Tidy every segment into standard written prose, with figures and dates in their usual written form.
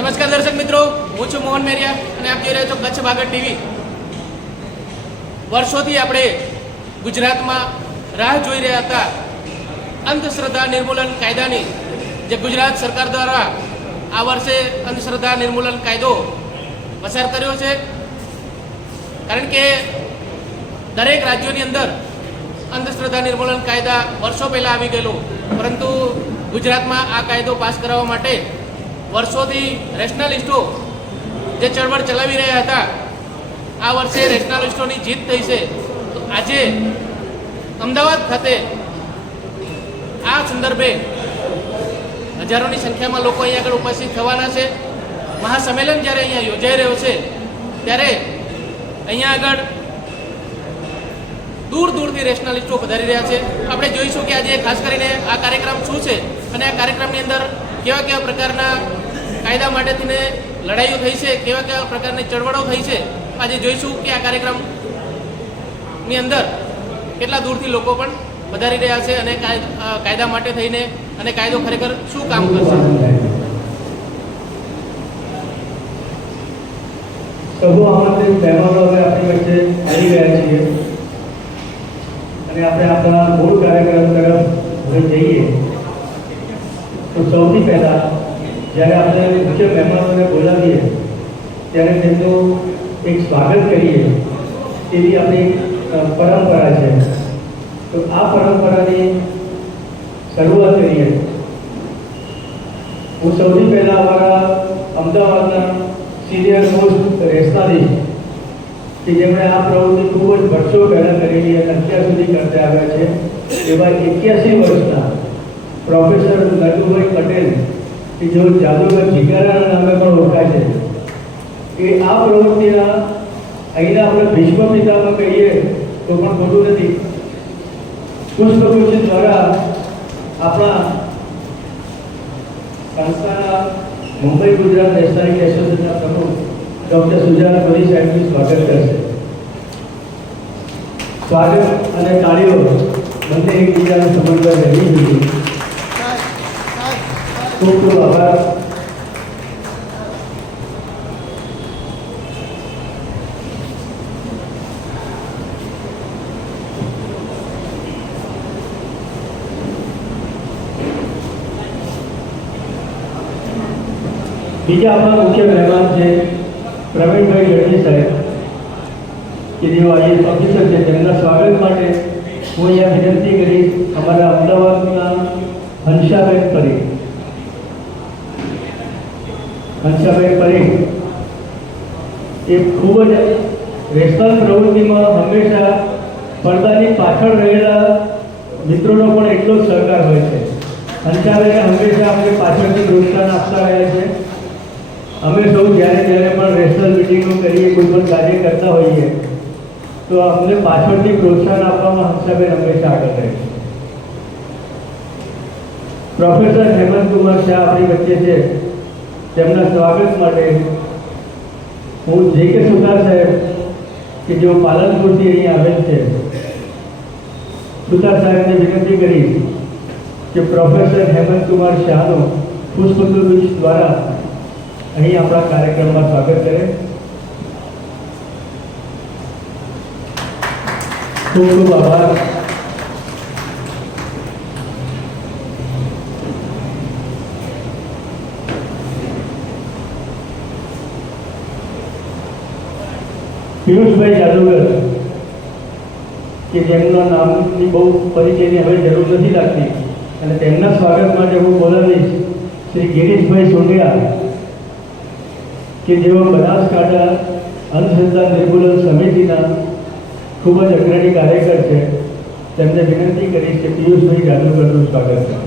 નમસ્કાર દર્શક મિત્રો, હું છું મોહન મેરિયા અને આપ જોઈ રહ્યા છો કચ્છ ભાગડ ટીવી। વર્ષોથી આપણે ગુજરાતમાં રાહ જોઈ રહ્યા હતા અંધશ્રદ્ધા નિર્મૂલન કાયદાની, જે ગુજરાત સરકાર દ્વારા આ વર્ષે અંધશ્રદ્ધા નિર્મૂલન કાયદો પસાર કર્યો છે। કારણ કે દરેક રાજ્યોની અંદર અંધશ્રદ્ધા નિર્મૂલન કાયદા વર્ષો પહેલાં આવી ગયેલો, પરંતુ ગુજરાતમાં આ કાયદો પાસ કરાવવા માટે વર્ષોથી રેશનલિસ્ટો જે ચળવળ ચલાવી રહ્યા હતા, આ વર્ષે રેશનલિસ્ટોની જીત થઈ છે। તો આજે અમદાવાદ ખાતે આ સંદર્ભે હજારોની સંખ્યામાં લોકો અહીંયા આગળ ઉપસ્થિત થવાના છે। મહાસંમેલન જ્યારે અહીંયા યોજાઈ રહ્યો છે ત્યારે અહીંયા આગળ દૂર દૂરથી રેશનલિસ્ટો પધારી રહ્યા છે। આપણે જોઈશું કે આજે ખાસ કરીને આ કાર્યક્રમ શું છે અને આ કાર્યક્રમની અંદર કેવા કેવા પ્રકારના કાયદા માટેથીને લડાઈઓ થઈ છે, કેવા કેવા પ્રકારની ચળવળો થઈ છે। આજે જોઈશું કે આ કાર્યક્રમની અંદર કેટલા દૂરથી લોકો પણ પધારી રહ્યા છે અને કાયદા માટે થઈને અને કાયદો ખરેખર શું કામ કરશે। સૌ આમંત્રિત મહેમાનો હવે આપણી વચ્ચે આવી ગયા છીએ અને આપણે આપણા મૂળ કાર્યક્રમ તરફ હવે જઈએ તો સૌથી પહેલાં જ્યારે આપણે મુખ્ય મહેમાનોને બોલાવીએ ત્યારે તેમનું એક સ્વાગત કરીએ તેવી આપણી પરંપરા છે। તો આ પરંપરાની શરૂઆત કરીએ। હું સૌથી પહેલાં અમારા અમદાવાદના સિનિયર મોસ્ટ રેશનલિસ્ટ કે જેમણે આ પ્રવૃત્તિ ખૂબ જ વર્ષો પહેલાં કરેલી અને અત્યાર સુધી કરતા આવ્યા છે એવા 81 વર્ષના પ્રોફેસર નટુભાઈ પટેલ કે જેઓ જાદુગર જીગારાના નામે પણ ઓળખાય છે, એ આ પ્રવૃત્તિના અહીંના આપણે ભીષ્મ પિતામાં કહીએ તો પણ ખોટું નથી, પુષ્પગુચ્છ દ્વારા આપણા સંસ્થાના મુંબઈ ગુજરાત રેશનલિસ્ટ એસોસિએશનના પ્રમુખ ડૉક્ટર સુજાત ગોરી સાહેબનું સ્વાગત કરશે। સ્વાગત અને તાળીઓ બંને એકબીજાનો સમન્વય રહેવી જોઈએ। ખૂબ ખૂબ આભાર। બીજા આપણા મુખ્ય મહેમાન છે પ્રવીણભાઈ ગઢવી સાહેબ કે જેઓ આઈએએસ ઓફિસર છે। તેમના સ્વાગત માટે હું અહીંયા વિનંતી કરીશ અમારા અમદાવાદના હંસાબેન પરીખ। હંસાબેન પરીખ એ ખૂબ જ રેશનલ પ્રવૃત્તિમાં હંમેશા પડદાની પાછળ રહેલા મિત્રોનો પણ એટલો જ સહકાર હોય છે। હંસાબેને હંમેશા આપણે પાછળથી પ્રોત્સાહન આપતા રહ્યા છે। અમે સૌ જ્યારે જ્યારે પણ રેશનલ મિટિંગો કરીએ, કોઈ પણ કાર્ય કરતા હોઈએ તો અમને પાછળથી પ્રોત્સાહન આપવામાં હંસાબેન હંમેશા આગળ રહે છે। પ્રોફેસર હેમંત કુમાર શાહ આપણી વચ્ચે છે, તેમના સ્વાગત માટે હું જે કે સુતાર સાહેબ કે જેઓ પાલનપુરથી અહીં આવેલ છે, સુતાર સાહેબને વિનંતી કરીશ કે પ્રોફેસર હેમંત કુમાર શાહનો પુષ્પગુચ્છ દ્વારા અહીં આપણા કાર્યક્રમમાં સ્વાગત કરે। ખૂબ ખૂબ આભાર। પિયુષભાઈ જાદુગર કે જેમના નામની બહુ પરિચયની હવે જરૂર નથી લાગતી અને તેમના સ્વાગત માટે હું બોલાવીશ શ્રી ગિરીશભાઈ સોંડિયા કે જેઓ બનાસકાંઠા અંધશ્રદ્ધા નિર્મૂલન સમિતિના ખૂબ જ અગ્રણી કાર્યકર છે। તેમને વિનંતી કરીશ કે પિયુષભાઈ જાદુગરનું સ્વાગત કરે।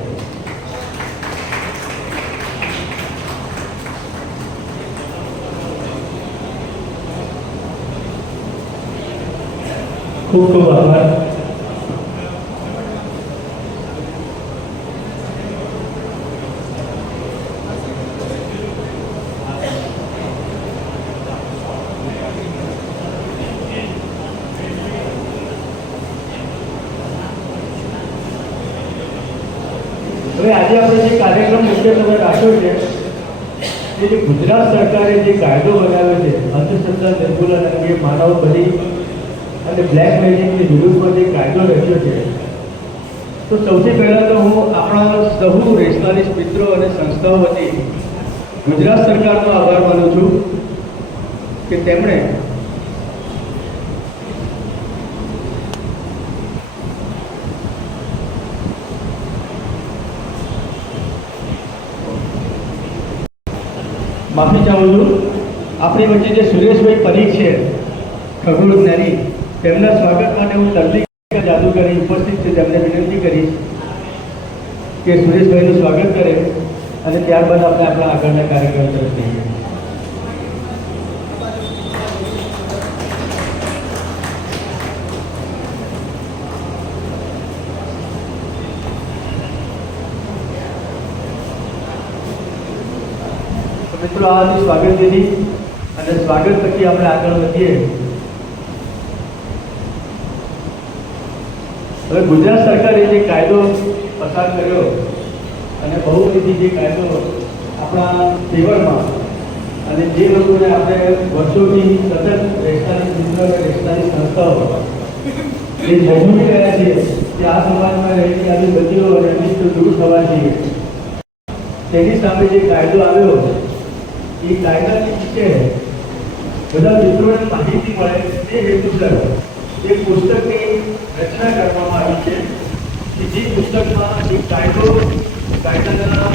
ખૂબ ખૂબ આભાર। હવે આજે આપણે જે કાર્યક્રમ મુખ્યત્વે રાખ્યો છે એ કે જે ગુજરાત સરકારે જે કાયદો બનાવ્યો છે અંધશ્રદ્ધા નિર્મૂલન અંગે માનવ બલી અને બ્લેકમેલિંગની વિરુદ્ધમાં જે કાયદો રચ્યો છે, તો સૌથી પહેલાં તો હું આપણા સહુ રેશનાલિસ્ટ મિત્રો અને સંસ્થાઓ વતી ગુજરાત સરકારનો આભાર માનું છું કે તેમણે માફી ચાહું છું, આપણી વચ્ચે જે સુરેશભાઈ પરીખ છે ખગોળ જ્ઞાની, તેમના સ્વાગત માટે હું તલ્લી જાદુગરી ઉપસ્થિત છે, તેમને વિનંતી કરીશ કે સુરેશભાઈનું સ્વાગત કરે અને ત્યારબાદ આપણે આપણા આગળના કાર્યક્રમ તરફ જઈએ. મિત્રો આથી સ્વાગત વિધિ અને સ્વાગત પછી આપણે આગળ વધીએ. હવે ગુજરાત સરકારે જે કાયદો પસાર કર્યો અને બહુવિધ જે કાયદો આપણા ફેવરમાં અને જે લોકોને આપણે વર્ષોથી સતત રેશનારી મિત્રો અને રેશનારી સંસ્થાઓ જે જજુમી રહ્યા છીએ કે આ સમાજમાં રહેલી આવી બદીઓ અને અનિષ્ટ દૂર થવા જોઈએ, તેની સામે જે કાયદો આવ્યો એ કાયદાની નીચે બધા મિત્રોને માહિતી મળે તે હેતુસર એક પુસ્તકની રચના કરવામાં આવી છે કે જે પુસ્તકમાં જે કાયદાના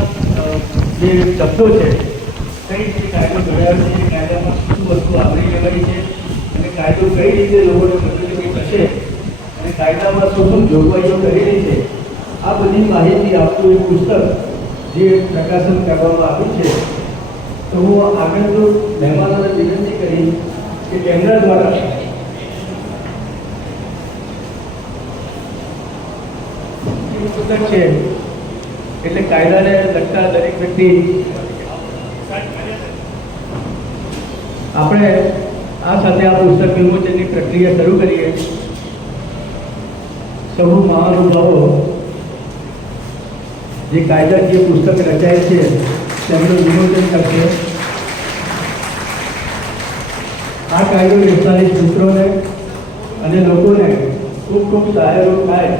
જે શબ્દો છે, કઈ રીતે કાયદો ઘડાયો છે, કાયદામાં શું વસ્તુ આવરી લેવાઈ છે અને કાયદો કઈ રીતે લોકોને મદદરૂપ થશે અને કાયદામાં શું શું જોગવાઈઓ કરેલી છે, આ બધી માહિતી આપતું એક પુસ્તક જે પ્રકાશન કરવામાં આવ્યું છે. તો હું આગળ તો મહેમાનોને વિનંતી કરી કે તેમના દ્વારા પુસ્તક છે એટલે કાયદાને લગતા દરેક વ્યક્તિ આપણે આ સાથે આ પુસ્તક વિમોચનની પ્રક્રિયા શરૂ કરીએ. સૌ મહાનુભાવો જે કાયદાકીય પુસ્તક રચાય છે તેમનું વિમોચન કરશે. આ કાયદો રેશનાલિસ્ટ મિત્રોને અને લોકોને ખૂબ ખૂબ સહાયરૂપ થાય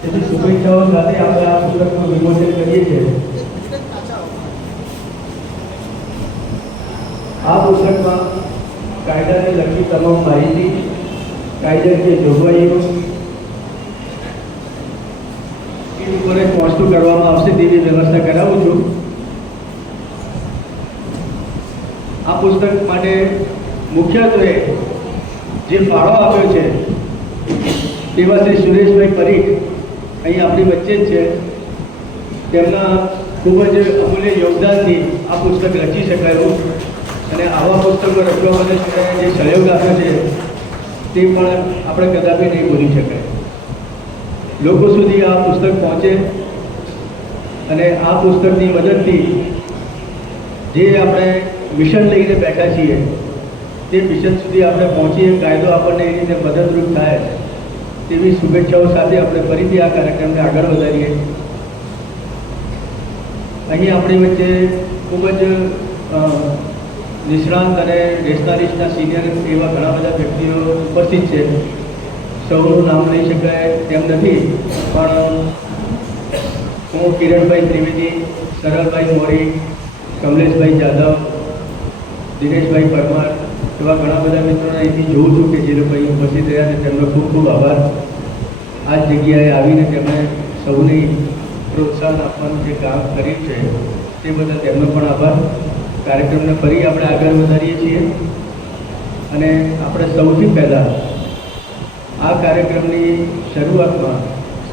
તેની શુભેચ્છાઓ સાથે આપણે આ પુસ્તકનું વિમોચન કરીએ છીએ. આ પુસ્તકમાં કાયદાને લગતી તમામ માહિતી, કાયદાકીય જોગવાઈઓ એ લોકોને પહોંચતું કરવામાં આવશે તેવી વ્યવસ્થા કરાવું છું. આ પુસ્તક માટે મુખ્યત્વે જે ફાળો આપ્યો છે તેવા શ્રી સુરેશભાઈ પરીખ અહીં આપણી વચ્ચે જ છે. તેમના ખૂબ જ અમૂલ્ય યોગદાનથી આ પુસ્તક રચી શકાયું અને આવા પુસ્તકો રચવા માટે જે સહયોગ આપ્યો છે તે પણ આપણે કદાપી નહીં ભૂલી શકાય. લોકો સુધી આ પુસ્તક પહોંચે અને આ પુસ્તકની મદદથી જે આપણે મિશન લઈને બેઠા છીએ તે મિશન સુધી આપણે પહોંચીએ, કાયદો આપણને એ રીતે મદદરૂપ થાય તેવી શુભેચ્છાઓ સાથે આપણે ફરીથી આ કાર્યક્રમને આગળ વધારીએ. અહીં આપણી વચ્ચે ખૂબ જ નિષ્ણાંત અને રેશનાલિસ્ટના સિનિયર એવા ઘણા બધા વ્યક્તિઓ ઉપસ્થિત છે. સૌનું નામ લઈ શકાય તેમ નથી, પણ હું કિરણભાઈ ત્રિવેદી, સરળભાઈ મોરી, કમલેશભાઈ જાદવ, દિનેશભાઈ પરમાર એવા ઘણા બધા મિત્રોને અહીંથી જોઉં છું કે જે લોકો અહીં ઉપસ્થિત રહ્યા છે. તેમનો ખૂબ ખૂબ આભાર. આ જ જગ્યાએ આવીને તેમણે સૌને પ્રોત્સાહન આપવાનું જે કામ કર્યું છે તે બદલ તેમનો પણ આભાર. કાર્યક્રમને ફરી આપણે આગળ વધારીએ છીએ અને આપણે સૌથી પહેલાં આ કાર્યક્રમની શરૂઆતમાં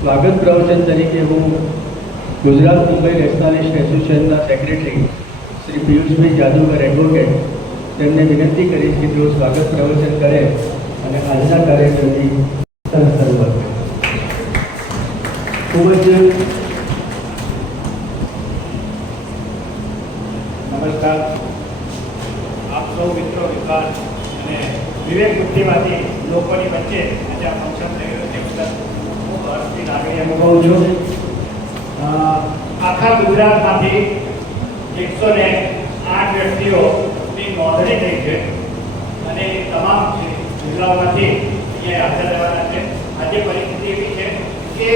સ્વાગત પ્રવચન તરીકે હું ગુજરાત મુંબઈ રેશનાલિસ્ટ એસોસિએશનના સેક્રેટરી શ્રી પિયુષભાઈ જાદુગર એડવોકેટ તેમને વિનંતી કરીશ કે તેઓ સ્વાગત પ્રવચન કરે અને આજના કાર્યક્રમની શરૂઆત કરે. ખૂબ જ નમસ્કાર. આપ સૌ મિત્રો, વિકાસ અને વિવેક બુદ્ધિવાદી લોકોની વચ્ચે આજે આ ફંક્શન થઈ રહ્યું છે બદલ હું હર્ષની લાગણી અનુભવું છું. આખા ગુજરાતમાંથી 108 વ્યક્તિ વિદ્યાર્થીઓની નોંધણી થઈ છે અને એ તમામ જિલ્લાઓમાંથી અહીંયા હાજર રહેવાના છે. આજે પરિસ્થિતિ એવી છે કે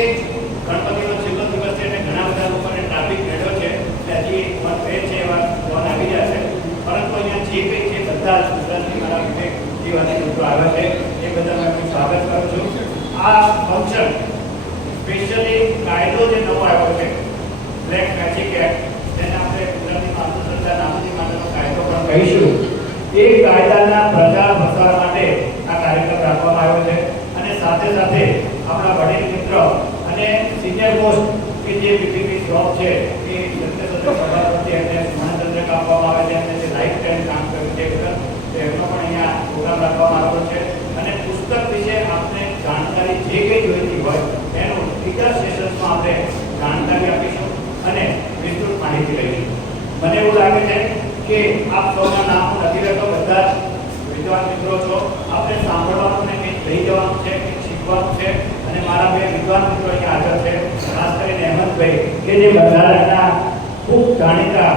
ગણપતિનો છેલ્લો દિવસ છે અને ઘણા બધા લોકોને ટ્રાફિક નડ્યો છે એટલે હજી વન બે છે એવા લોન આવી રહ્યા છે. પરંતુ અહીંયા જે કંઈ છે બધા જ ગુજરાતની મારા વિવેક બુદ્ધિવાદી મિત્રો આવ્યા છે એ બધા હું સ્વાગત કરું છું. આ ફંક્શન સ્પેશિયલી કાયદો જે નવો આવ્યો છે બ્લેક મેજિક એક્ટ, જેને આપણે ગુજરાતીમાં અંધશ્રદ્ધા નાબૂદી માટેનો કાયદો પણ કહીશું, એ કાયદાના પ્રચાર પ્રસાર માટે આ કાર્યક્રમ રાખવામાં આવ્યો છે. અને સાથે સાથે આપણા વડીલ મિત્ર અને સિનિયર મોસ્ટ કે જે વિવિધ જોબ છે એ સત્ય સભાપતિ અને મહાચંદ્રક આપવામાં આવે છે અને જે લાઈફ ટાઈમ કામ કર્યું છે એમનો પણ અહીંયા પ્રોગ્રામ રાખવામાં આવ્યો છે. અને પુસ્તક વિશે આપણે જાણકારી જે કંઈ જોઈતી હોય એનું બીજા સેશન્સમાં આપણે જાણકારી આપીશું અને વિસ્તૃત માહિતી લઈશું. મને એવું લાગે છે કે આપ સૌના નામ હું નથી લેતો, બધા જ વિદ્વાન મિત્રો છો. આપણે સાંભળવાનું ને કંઈક લઈ જવાનું છે, કંઈક શીખવાનું છે. અને મારા બે વિદ્વાન મિત્રો અહીંયા હાજર છે, ખાસ કરીને અહેમદભાઈ કે જે બંધારણના ખૂબ જાણીતા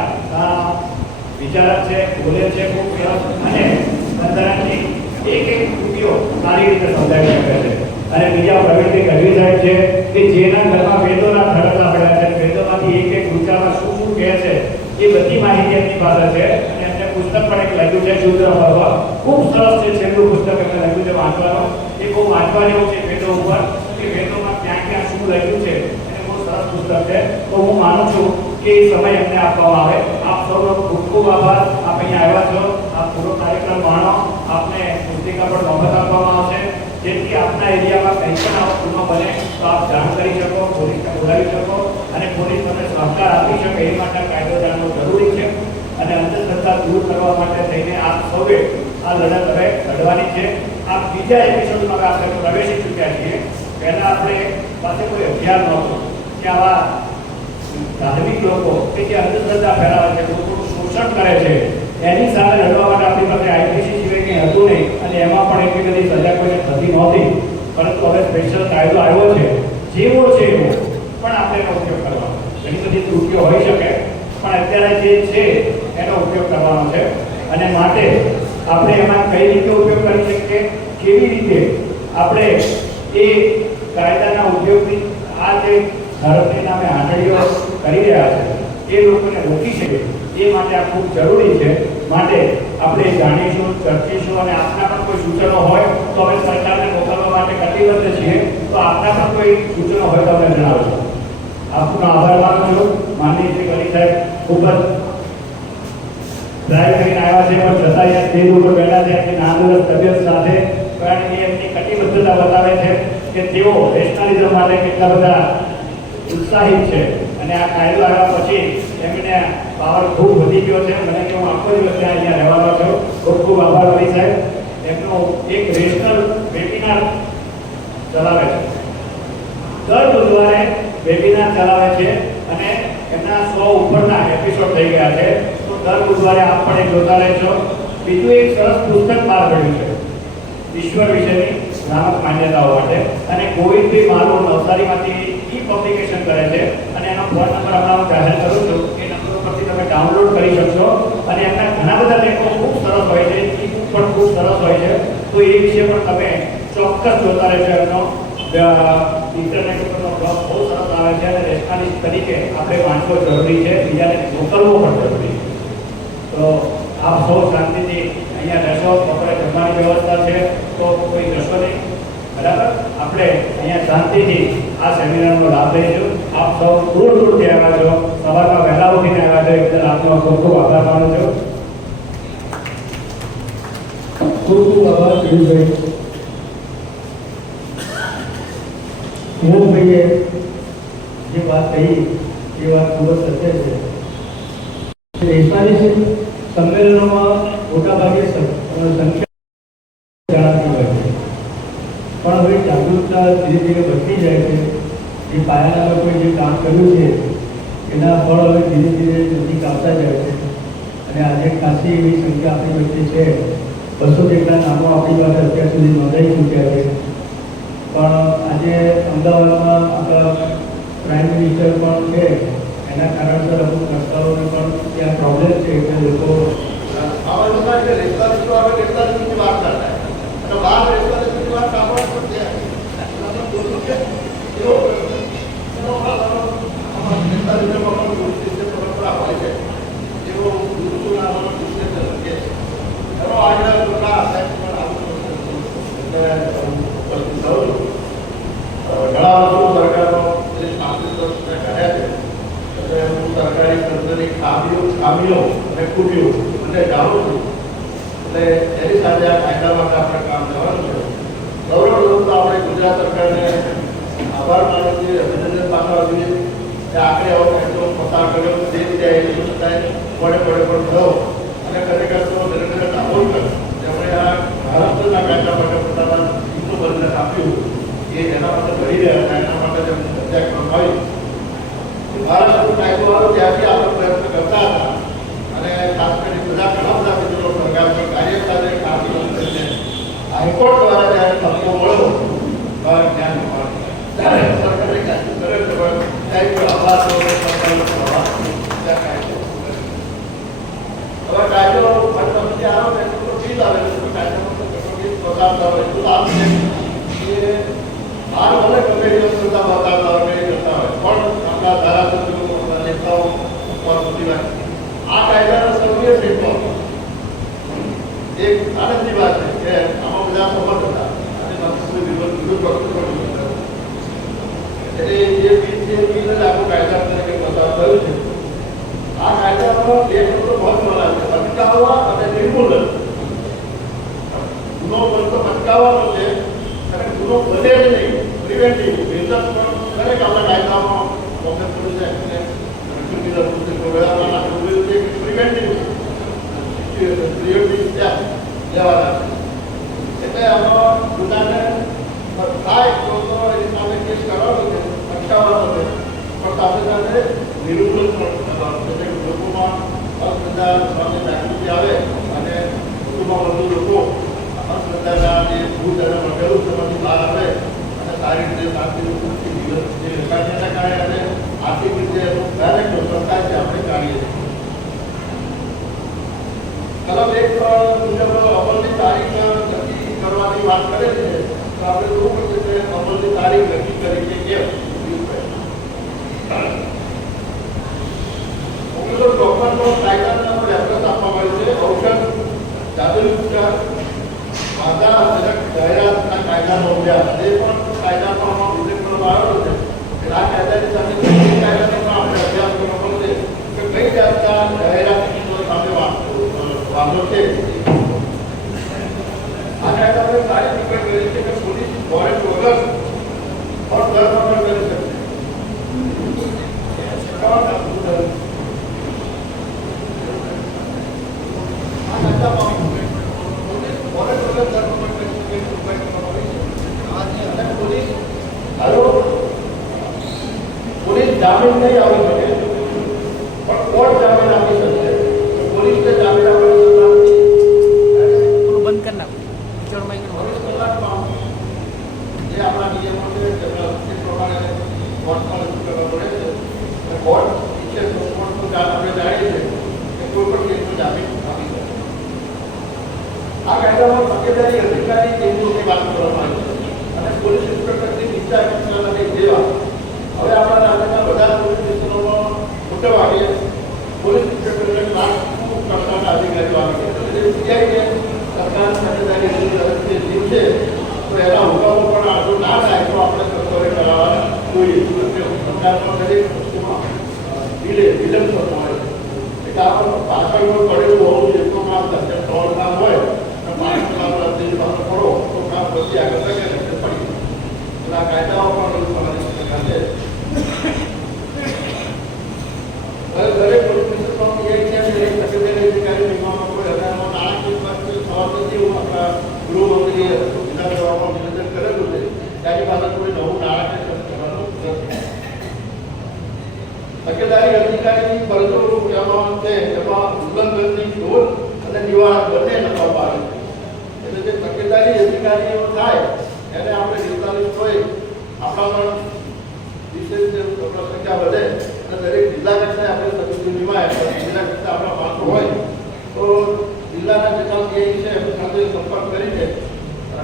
વિચારક છે, બોલે છે ખૂબ સરસ અને બંધારણની એક કૃતિઓ સારી રીતે સમજાવી શકે છે. અને બીજા પ્રવીણભાઈ ગઢવી સાહેબ છે કે જેના ઘરમાં વેદોના ધડકલા પડ્યા છે, વેદોમાંથી એક ઉચ્ચારમાં શું શું કહે છે એ બધી માહિતી એમની પાસે છે. અને એમને પુસ્તક પણ એક લખ્યું છે શુદ્ર પર્વ, ખૂબ સરસ છે. છેલ્લું પુસ્તક એમને લખ્યું છે વાંચવાનો, એ બહુ વાંચવા જેવું છે વેદો ઉપર, કે વેદોમાં ક્યાં ક્યાં શું લખ્યું છે. અને બહુ સરસ પુસ્તક છે. તો હું માનું છું કે એ સમય એમને આપવામાં આવે. આપ સૌનો ખૂબ ખૂબ આભાર. આપ અહીંયા આવ્યા છો, આપ પૂરો કાર્યક્રમ માણો. આપને પુસ્તિકા પણ મફત આપવામાં આવશે, જેથી આપના એરિયામાં કંઈ પણ આવો ગુનો બને તો આપ જાણ કરી શકો, પોલીસને બોલાવી શકો અને પોલીસ તમને સહકાર આપી શકે. એ માટે કાયદો જાણવો જરૂરી છે. અને અંધશ્રદ્ધા દૂર કરવા માટે થઈને આપ સૌએ આ લડત હવે લડવાની છે. આ બીજા એપિસોડમાં આપણે પ્રવેશી ચૂક્યા છીએ. પહેલાં આપણે પાસે કોઈ અભિયાન નહોતું કે આવા ધાર્મિક લોકો કે જે અંધશ્રદ્ધા ફેલાવે છે, લોકોનું શોષણ કરે છે, એની સામે લડવા માટે આપણી પાસે આઈપીસી સિવાય કંઈ હતું નહીં. અને એમાં પણ એટલી બધી સજા કોઈને થતી નહોતી. પરંતુ હવે સ્પેશિયલ કાયદો આવ્યો છે, જેવો છે એવો પણ આપણે એનો ઉપયોગ કરવાનો. ઘણી બધી ત્રુટિઓ હોઈ શકે પણ અત્યારે જે છે એનો ઉપયોગ કરવાનો છે. અને માટે આપણે એમાં કઈ રીતે ઉપયોગ કરી શકીએ, કેવી રીતે આપણે એ કાયદાના ઉપયોગની આ જે ધર્મની નામે આંધળીઓ કરી રહ્યા છે એ લોકોને રોકી શકે, એ માટે આ ખૂબ જરૂરી છે. માટે આપણે જાણીશું, ચર્ચીશું અને આપના પણ કોઈ સૂચનો હોય તો અમે સરકારને મોકલવા માટે કટિબદ્ધ છીએ. તો આપના પણ કોઈ સૂચનો હોય તો અમને જણાવજો. આપનો આભાર માનું છું. માનનીય શ્રી ગણી સાહેબ ખૂબ જ ડ્રાઈવ કરીને આવ્યા છે, પણ છતાં અહીંયા સ્ટેજ ઉપર બેઠા છે એમની નાંદુરસ્ત તબિયત સાથે. કારણ કે એમની કટિબદ્ધતા બતાવે છે કે તેઓ નેશનલિઝમ માટે કેટલા બધા ઉત્સાહિત છે. અને આ કાયદો આવ્યા પછી એમને પાવર ખૂબ વધી ગયો છે. મને કે હું આખો દિવસ ત્યાં અહીંયા રહેવાનો છું. ખૂબ ખૂબ આભાર વડી સાહેબ. એમનો એક રેશનલ વેબિનાર ચલાવે છે, દર બુધવારે વેબિનાર ચલાવે છે અને એમના 100 ઉપરના એપિસોડ થઈ ગયા છે. તો દર બુધવારે આપ પણ એ જોતા રહેશો. બીજું એક સરસ પુસ્તક બહાર પડ્યું છે ઈશ્વર વિશેની ભ્રામક માન્યતાઓ માટે. અને ગોવિંદભાઈ મારું નવસારીમાંથી ઈ પબ્લિકેશન કરે છે અને એનો ફોન નંબર હમણાં હું જાહેર કરું છું. એ નંબર ઉપરથી તમે ડાઉનલોડ કરી શકશો. અને એમના ઘણા બધા લેખો ખૂબ સરસ હોય છે, ઈ બુક પણ ખૂબ સરસ હોય છે. તો એ વિશે પણ તમે ચોક્કસ જોતા રહેશો. એમનો ઇન્ટરનેટ ઉપરનો બ્લોગ બહુ સરસ આવે છે અને રેશનાલિસ્ટ તરીકે આપણે વાંચવો જરૂરી છે, બીજાને મોકલવો પણ જરૂરી છે. તો આપ સૌ શાંતિથી અહીંયા રહેશો. બપોરે જમવાની વ્યવસ્થા છે તો કોઈ જશો નહીં, બરાબર? આપણે અહીંયા શાંતિથી આ સેમિનારનો લાભ લઈશું. આપ સૌ દૂર દૂરથી આવ્યા છો, સવારમાં વહેલા ઉઠીને આવ્યા છો, એ બદલ આપનો ખૂબ ખૂબ આભાર માનું છું. ખૂબ ખૂબ આભાર ગિરીશભાઈ. હિરણભાઈએ જે વાત કહી એ વાત ખૂબ જ સત્ય છે. નેશનાલિસ્ટ સંમેલનોમાં મોટાભાગે સંખ્યા જણાતી હોય છે, પણ હવે જાગૃતતા ધીરે ધીરે વધતી જાય છે. જે પાયાના લોકોએ જે કામ કર્યું છે એના ફળ હવે ધીરે ધીરે નજીક આવતા જાય છે. અને આજે ખાસી એવી સંખ્યા આપણી વચ્ચે છે. 200 જેટલા નામો આપણી પાસે અત્યાર સુધી નોંધાઈ ચૂક્યા છે. પણ આજે અમદાવાદમાં આપણા પ્રાઇમ મિનિસ્ટર પણ છે, એના કારણસર અમુક રસ્તાઓને પણ ત્યાં પ્રોબ્લેમ છે એટલે લોકો ખામીઓ અને ખૂબીઓ મને જાણું છું, એટલે એની સાથે આ કાયદા માટે આપણે કામ કરવાનું છે. ગૌરવ તો આપણે ગુજરાત સરકારને આભાર માનવો જોઈએ, અભિનંદન પાઠવવા જોઈએ કે આખરે આવો કાયદો પસાર કર્યો, જે રીતે એની છતાંય પડે પણ થયો અને ખરેખર તો નરેન્દ્ર દાભોલકર જેમણે આ ભારતના કાયદા માટે પોતાના જીવનું બલિદાન આપ્યું, એ એના માટે કરી રહ્યા હતા, એના માટે જેમની હત્યા કરવામાં આવી. ભારતનો કાયદો આવ્યો ત્યાંથી આપણે પ્રયત્ન કરતા હતા અને ખાસ કરી ઘણા બધા મિત્રો સરકાર પર કાર્ય સાથે કામ કરીને હાઈકોર્ટ દ્વારા જ્યારે તબકો મળ્યો જ્ઞાન ત્યારે સરકારે કાયદો કરે છે, પણ કોઈ આભાર હવે કાયદો તમે આવો ને તો ફીલ આવે છે, કાયદો બતાવતા હોય તો લાભ છે એ હાર ભલે ગમે એ કરતા બતાવતા હોય નહીં કરતા હોય, પણ આપણા ધારાસભ્યો નેતાઓ ઉપર બધી વાત આ કાયદાનો સક્રિય ક્ષેત્રો એક આનંદની વાત છે કે આમાં બધા સમર્થ હતા અને વિરોધ વસ્તુ પણ એટલે જે બિલ છે એ બિલ જ આખું કાયદા તરીકે પસાર થયું છે. આ કાયદામાં બે શબ્દો મહત્વના છે, અટકાવવા અને નિર્મૂલન. ગુનો બનતો અટકાવવાનો છે અને ગુનો વધે જ નહીં, પ્રિવેન્ટિવ મેજર્સ પણ દરેક આપણા કાયદામાં પ્રોસેસ થયું છે અને પ્રિવેન્ટિવ સ્ટેપ લેવાના છે. એટલે આમાં ગુનાને થાય તો એની સામે કેસ કરવાનો છે, અટકાવવાનો છે, પણ સાથે સાથે નિરૂપણ પણ કરવાનું છે. લોકોમાં અશ્રદ્ધા સામે જાગૃતિ આવે અને વધુમાં વધુ લોકો અશ્રદ્ધાના જે ભૂત અને મટેલું તેમાંથી બહાર આવે અને સારી રીતે શાંતિપૂર્વકથી દિવસ જે વિકાસના કારણે અને આર્થિક રીતે દરેક સંસ્થા છે આપણે કાઢીએ છીએ. કલમ 1 મુજબ અમલની તારીખ નક્કી કરવાની વાત કરે છે, તો આપણે જોવું પડશે કે અમલની તારીખ નક્કી કરી છે કેમ. 1954 કાયદાનો રેફરન્સ આપવામાં આવ્યો છે, ઔષધ જાદુઈ ઉપચાર વાંધાજનક જાહેરાતના કાયદાનો અભ્યાસ. એ પણ કાયદામાં ઉલ્લેખ કરવામાં આવ્યો છે કે આ કાયદાની સાથે કઈ કાયદાનો પણ આપણે અભ્યાસ કરવો પડશે કે કઈ જાતના જાહેરાતની સામે વાંધો છે. આ કાયદામાં સારી ટિકિટ કરી છે કે પોલીસ વોરંટ વગર પણ ધરપકડ કરી શકે. પોલીસ જામીન નહીં આવી શકે પણ કોર્ટ જામીન આપી શકશે. પોલીસને જામીન આપવાની બંધ કરી નાખો કલાકમાં જે આપણા નિયમો છે તે પ્રમાણે કોર્ટમાં રજૂ કરવા પડે છે. કોર્ટ ઈચ્છે તો કોર્ટનું આપણે જાણીએ છીએ કે કોઈ પણ કેસનું જામીન આપી શકે. આ કાયદામાં તકેદારી અધિકારી કેન્દ્રોની વાત કરવામાં આવી છે અને પોલીસ ઇન્સ્પેક્ટરની દિશા અને જેવા હવે આપણા રાજ્યના બધા પોલીસ સ્ટેશનોમાં મોટા ભાગે પોલીસ ઇન્સ્પેક્ટરને ક્લાસ 2 કક્ષાના અધિકારીઓ આવી ગયા. એટલે એવું કહેવાય કે સરકારની તકેદારી જીવ છે તો એના હુકમો પણ આટલો ના થાય તો આપણે સત્વરે કરાવવા જોઈએ. સરકારમાં દરેક વસ્તુમાં વિલંબ થતો હોય છે એટલે આપણે પાછળનું પડેલું હોવું જોઈએ તો કામ થશે. ત્રણ કામ હોય અને 5 કલાક પડો તો કામ પછી આગળ શકે ને પડી. એટલે આ કાયદાઓ પણ તમારી સરકાર છે. દરેક પોલીસ સ્ટેશનમાં એક તકેદારી અધિકારી નિમવામાં કોઈ હજારમાં નાણાકીય સવાલ નથી. એવું આપણા ગૃહમંત્રીએ વિધાનસભામાં નિવેદન કરેલું છે. ત્યાંની પાસે કોઈ નવું નાણાકીય કરવાનું નથી. તકેદારી અધિકારીની ફરજો કહેવામાં છે તેમાં ઉલ્લંઘનની શોધ અને નિવારણ બંને નખાવવામાં આવે છે. એટલે જે તકેદારી અધિકારીઓ થાય એને આપણે 47 હોય આપણા પણ વિશેષ સંખ્યા વધે અને દરેક જિલ્લા કક્ષાએ આપણે સમિતિ નિમાય જિલ્લા કક્ષાએ આપણા માણસો હોય તો જિલ્લાના જેટલા પીઆઈ છે એમની સાથે સંપર્ક કરીને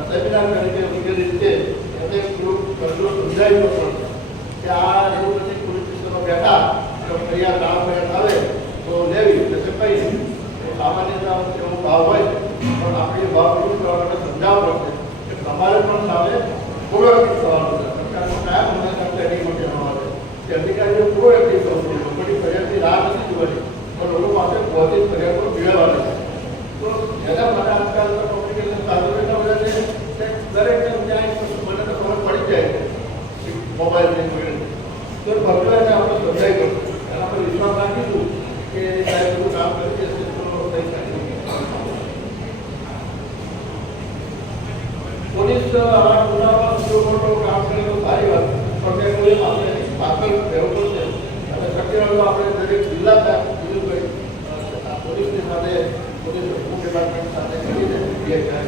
સેમિનાર કરીને વગેરે રીતે એને થોડુંક કરજો સમજાવ્યું પણ કે આ એવું નથી પોલીસ સ્ટેશનો બેઠા ફરિયાદ કામ ફરિયાદ આવે તો લેવી એટલે કઈ સામાન્ય એવો ભાવ હોય પણ આપણે ભાવ પૂરું કરવા માટે સમજાવવું પડશે કે તમારે પણ સામે પ્રોએક્ટિવ થવાનું છે. સરકારનો કયા હમણાં ટ્રેનિંગમાં કહેવામાં આવે કે અધિકારીઓ પ્રોએક્ટિવ થવું જોઈએ. લોકોની ફરિયાદની રાહ નથી જોવાની. પણ લોકો પાસે પહોંચી ફરિયાદો મેળવવાની છે. તો એના માટે આજકાલ કોમ્યુનિકેશન સાધનો એટલા બધા છે કે દરેકને ત્યાં મને તો ખબર પડી જાય છે મોબાઈલ નહીં જોઈને. તો ભગવાને આપણે સમજાઈ ગયું એના પર વિશ્વાસ રાખીશું કે સાહેબ બધું કામ કરી જશે તો થઈ શકે. પોલીસ આ ગુનામાં મોટો કામ કરે તો સારી વાત, પણ કોઈ આપણે પાછળ રહેવું પડશે અને શક્ય હોય તો આપણે દરેક જિલ્લા પોલીસની સાથે પોલીસ ડિપાર્ટમેન્ટ સાથે કરીને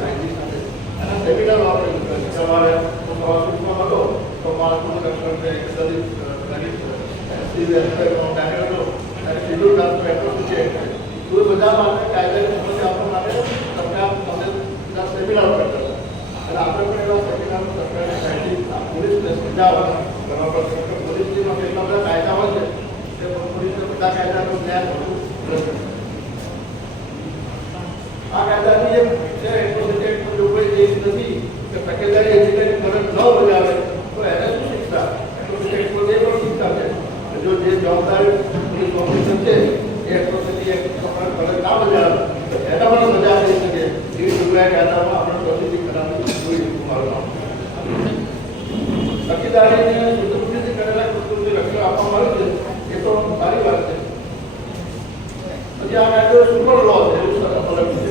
આઈજી સાથે અને સેમિનારો આપણે સવારે સવાર સુધીમાં હતો તો માણસોને રક્ષણ શેડ્યુલ કાસ્ટ એટલું છે તો બધા માટે કાયદાની સમસ્યા આપવા માટે સરકાર તમને સેમિનાર કરતા અને આપણે પણ એવા સેમિનારો સરકારને કાયદા પોલીસને સમજાવવા કરવા પડશે કે પોલીસની કેટલા બધા કાયદાઓ છે તે પોલીસને બધા કાયદાનું જ્ઞાન હોવું જરૂરી. આ કાયદાની એક છે એટ્રોસિટી જોગવાઈ એવી નથી કે તકેદારી એજન્ટની ફરજ ન બજાવે તો એને શું શિક્ષા? એટ્રોસિટી એક્ટ એ પણ શિક્ષા છે. જો જે જવાબદારી પોલીસ ઓફિસર છે એ એટ્રોસિટી એક્ટ ફરજ ના બજાવે તો એના પણ સજા થઈ શકે એવી જોગવાઈ કાયદામાં આપણે પ્રોસિડિંગ કરાવવાની જોઈ મારું તકેદારીને સુરક્ષિત કરેલા કૃત્યોને રક્ષણ આપવામાં આવ્યું છે એ તો સારી વાત છે. પછી આ કાયદો સુપર લો છે એવું સરકાર અલગ છે.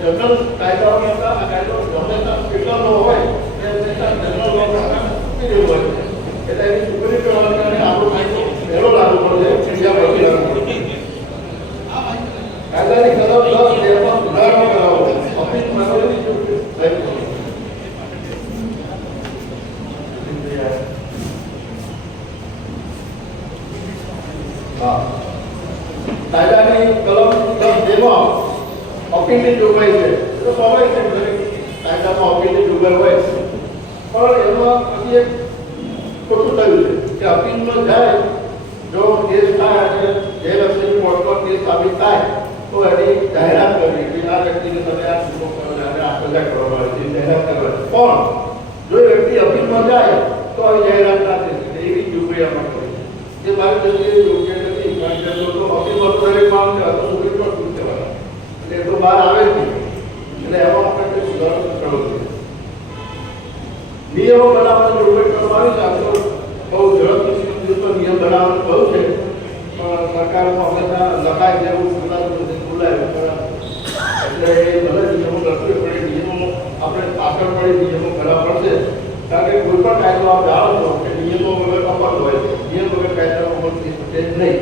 જનરલ કાયદાઓની અંદર આ કાયદો હંમેશા સ્પેશિયલ લો હોય એ હંમેશા જનરલ લો કરતા સુપીરિયર હોય છે. એટલે એની સુપીરિયર કરવાને કારણે આપણો કાયદો પહેલો લાગુ પડે બીજા પછી લાગુ પડે. કાયદાની કલમ 10 તેમાં સુધારણા કરાવો અપીલ મંજૂરી કાયદાની કલમ 10 જેમાં અપીલની જોગવાઈ છે તો સ્વાભાવિક છે દરેક કાયદામાં અપીલની જોગવાઈ હોય પણ એમાં પછી એક ખોટું થયું છે કે અપીલમાં જાય જો કેસ થાય અને જે વ્યક્તિની કોર્ટમાં કેસ સાબિત થાય તો એની જાહેરાત કરવી કે આ વ્યક્તિને તમે આ સુનો કરો અને આ સજા કરવામાં આવે છે જાહેરાત કરવાની. પણ જો વ્યક્તિ અપીલમાં જાય તો આવી જાહેરાત ના થઈ શકે એવી જોગવાઈ આમાં કરી જે મારી દ્રષ્ટિએ યોગ્ય નથી. કારણ કે તો અપીલમાં દરેક માણસ તો સુપ્રીમ કોર્ટ શું કહેવાના એટલે એ તો બહાર આવે જ નહીં. એટલે એમાં આપણે સુધારો કરવો જોઈએ. નિયમો બનાવવાની જોગવાઈ કરવામાં આવી છે. બહુ ઝડપથી નિયમ બનાવવાનું બહુ છે પણ સરકારમાં હંમેશા લખાય જેવું બોલાયું એટલે એ બધા નિયમો લખવી પડે. નિયમો આપણે પાછળ પડી નિયમો કરવા પડશે. કારણ કે કોઈ પણ કાયદો આપ જાણો છો કે નિયમો વગર અમલ હોય છે. નિયમ વગર કાયદાનો અમલ થઈ શકે જ નહીં.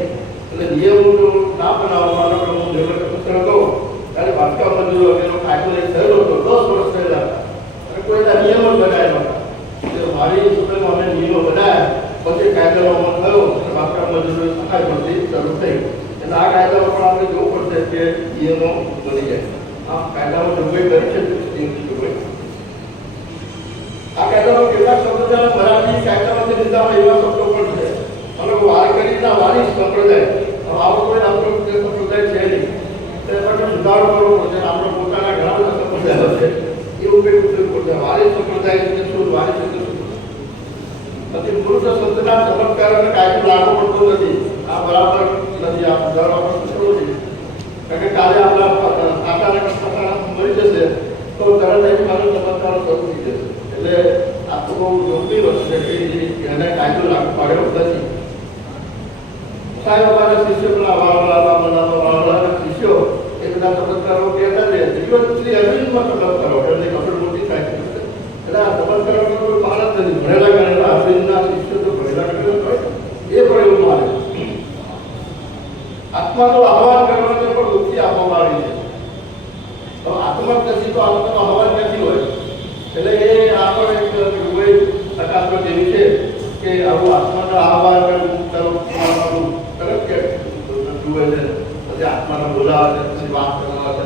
એટલે નિયમો જો ના બનાવવાનો હું જેવડે પુસ્તક કહું ત્યારે બાંધકામ મજૂરો એનો કાયદો એક થયેલો હતો 10 વર્ષ પહેલા અને કોઈના નિયમો જ બનાવ્યા નહોતા. મારી સુપ્રીમમાં અમે નિયમો બનાવ્યા પછી કાયદાનો અમલ થયો અને બાંધકામ મજૂરોની સહાય મળતી શરૂ થઈ. એટલે આ કાયદામાં પણ આપણે જોવું પડશે કે નિયમો બની જાય. આ કાયદામાં જોગવાઈ કરી છે જોગવાઈ. આ કાયદામાં કેટલાક શબ્દો મરાઠી કાયદામાંથી લીધામાં એવા શબ્દો પણ છે અને વારકરીના વારી સંપ્રદાય આવો કોઈ આપણો સંપ્રદાય છે નહીં. તે માટે સુધારો કરવો પડશે. આપણે પોતાના ઘણા બધા સંપ્રદાયો છે એવું કંઈ પૂછવું પડશે. વારી સંપ્રદાય છે શું વારી છે પછી મૃત સંતના ચમત્કારને કાયદો લાગુ પડતો નથી. આ બરાબર નથી. આ સુધારો આપણે પૂછવો છે. કારણ કે કાલે આપણા કાકાને કષ્ટતા મરી જશે તો તરત જ મારો ચમત્કાર શરૂ થઈ જશે. એટલે આ તો બહુ ગંભીર વસ્તુ છે કે એને કાયદો લાગુ પાડ્યો નથી. સાહેબ અમારા શિષ્યો પેલા વાળવાના શિષ્યો એ બધા ચમત્કારો કહેતા છે જીવન શ્રી અરવિંદમાં ચમત્કારો એટલે કપડ મોટી થાય છે. એટલે આ ચમત્કારો કોઈ માણસ નથી. ભણેલા ગણેલા અરવિંદના શિષ્યો તો ભણેલા ગણેલા હોય એ પણ એવું માને. આત્મા તો આહવાન કરવાને પણ મુક્તિ આપવામાં આવી છે. તો આત્મા નથી તો આત્માનો આહવાન ક્યાંથી હોય? એટલે એ આપણે એક જોગવાઈ અકાત્મક એવી છે કે આવું આત્માના આહવાન કરવું તરફ કે જુએ છે પછી આત્માને બોલાવે છે પછી વાત કરવા છે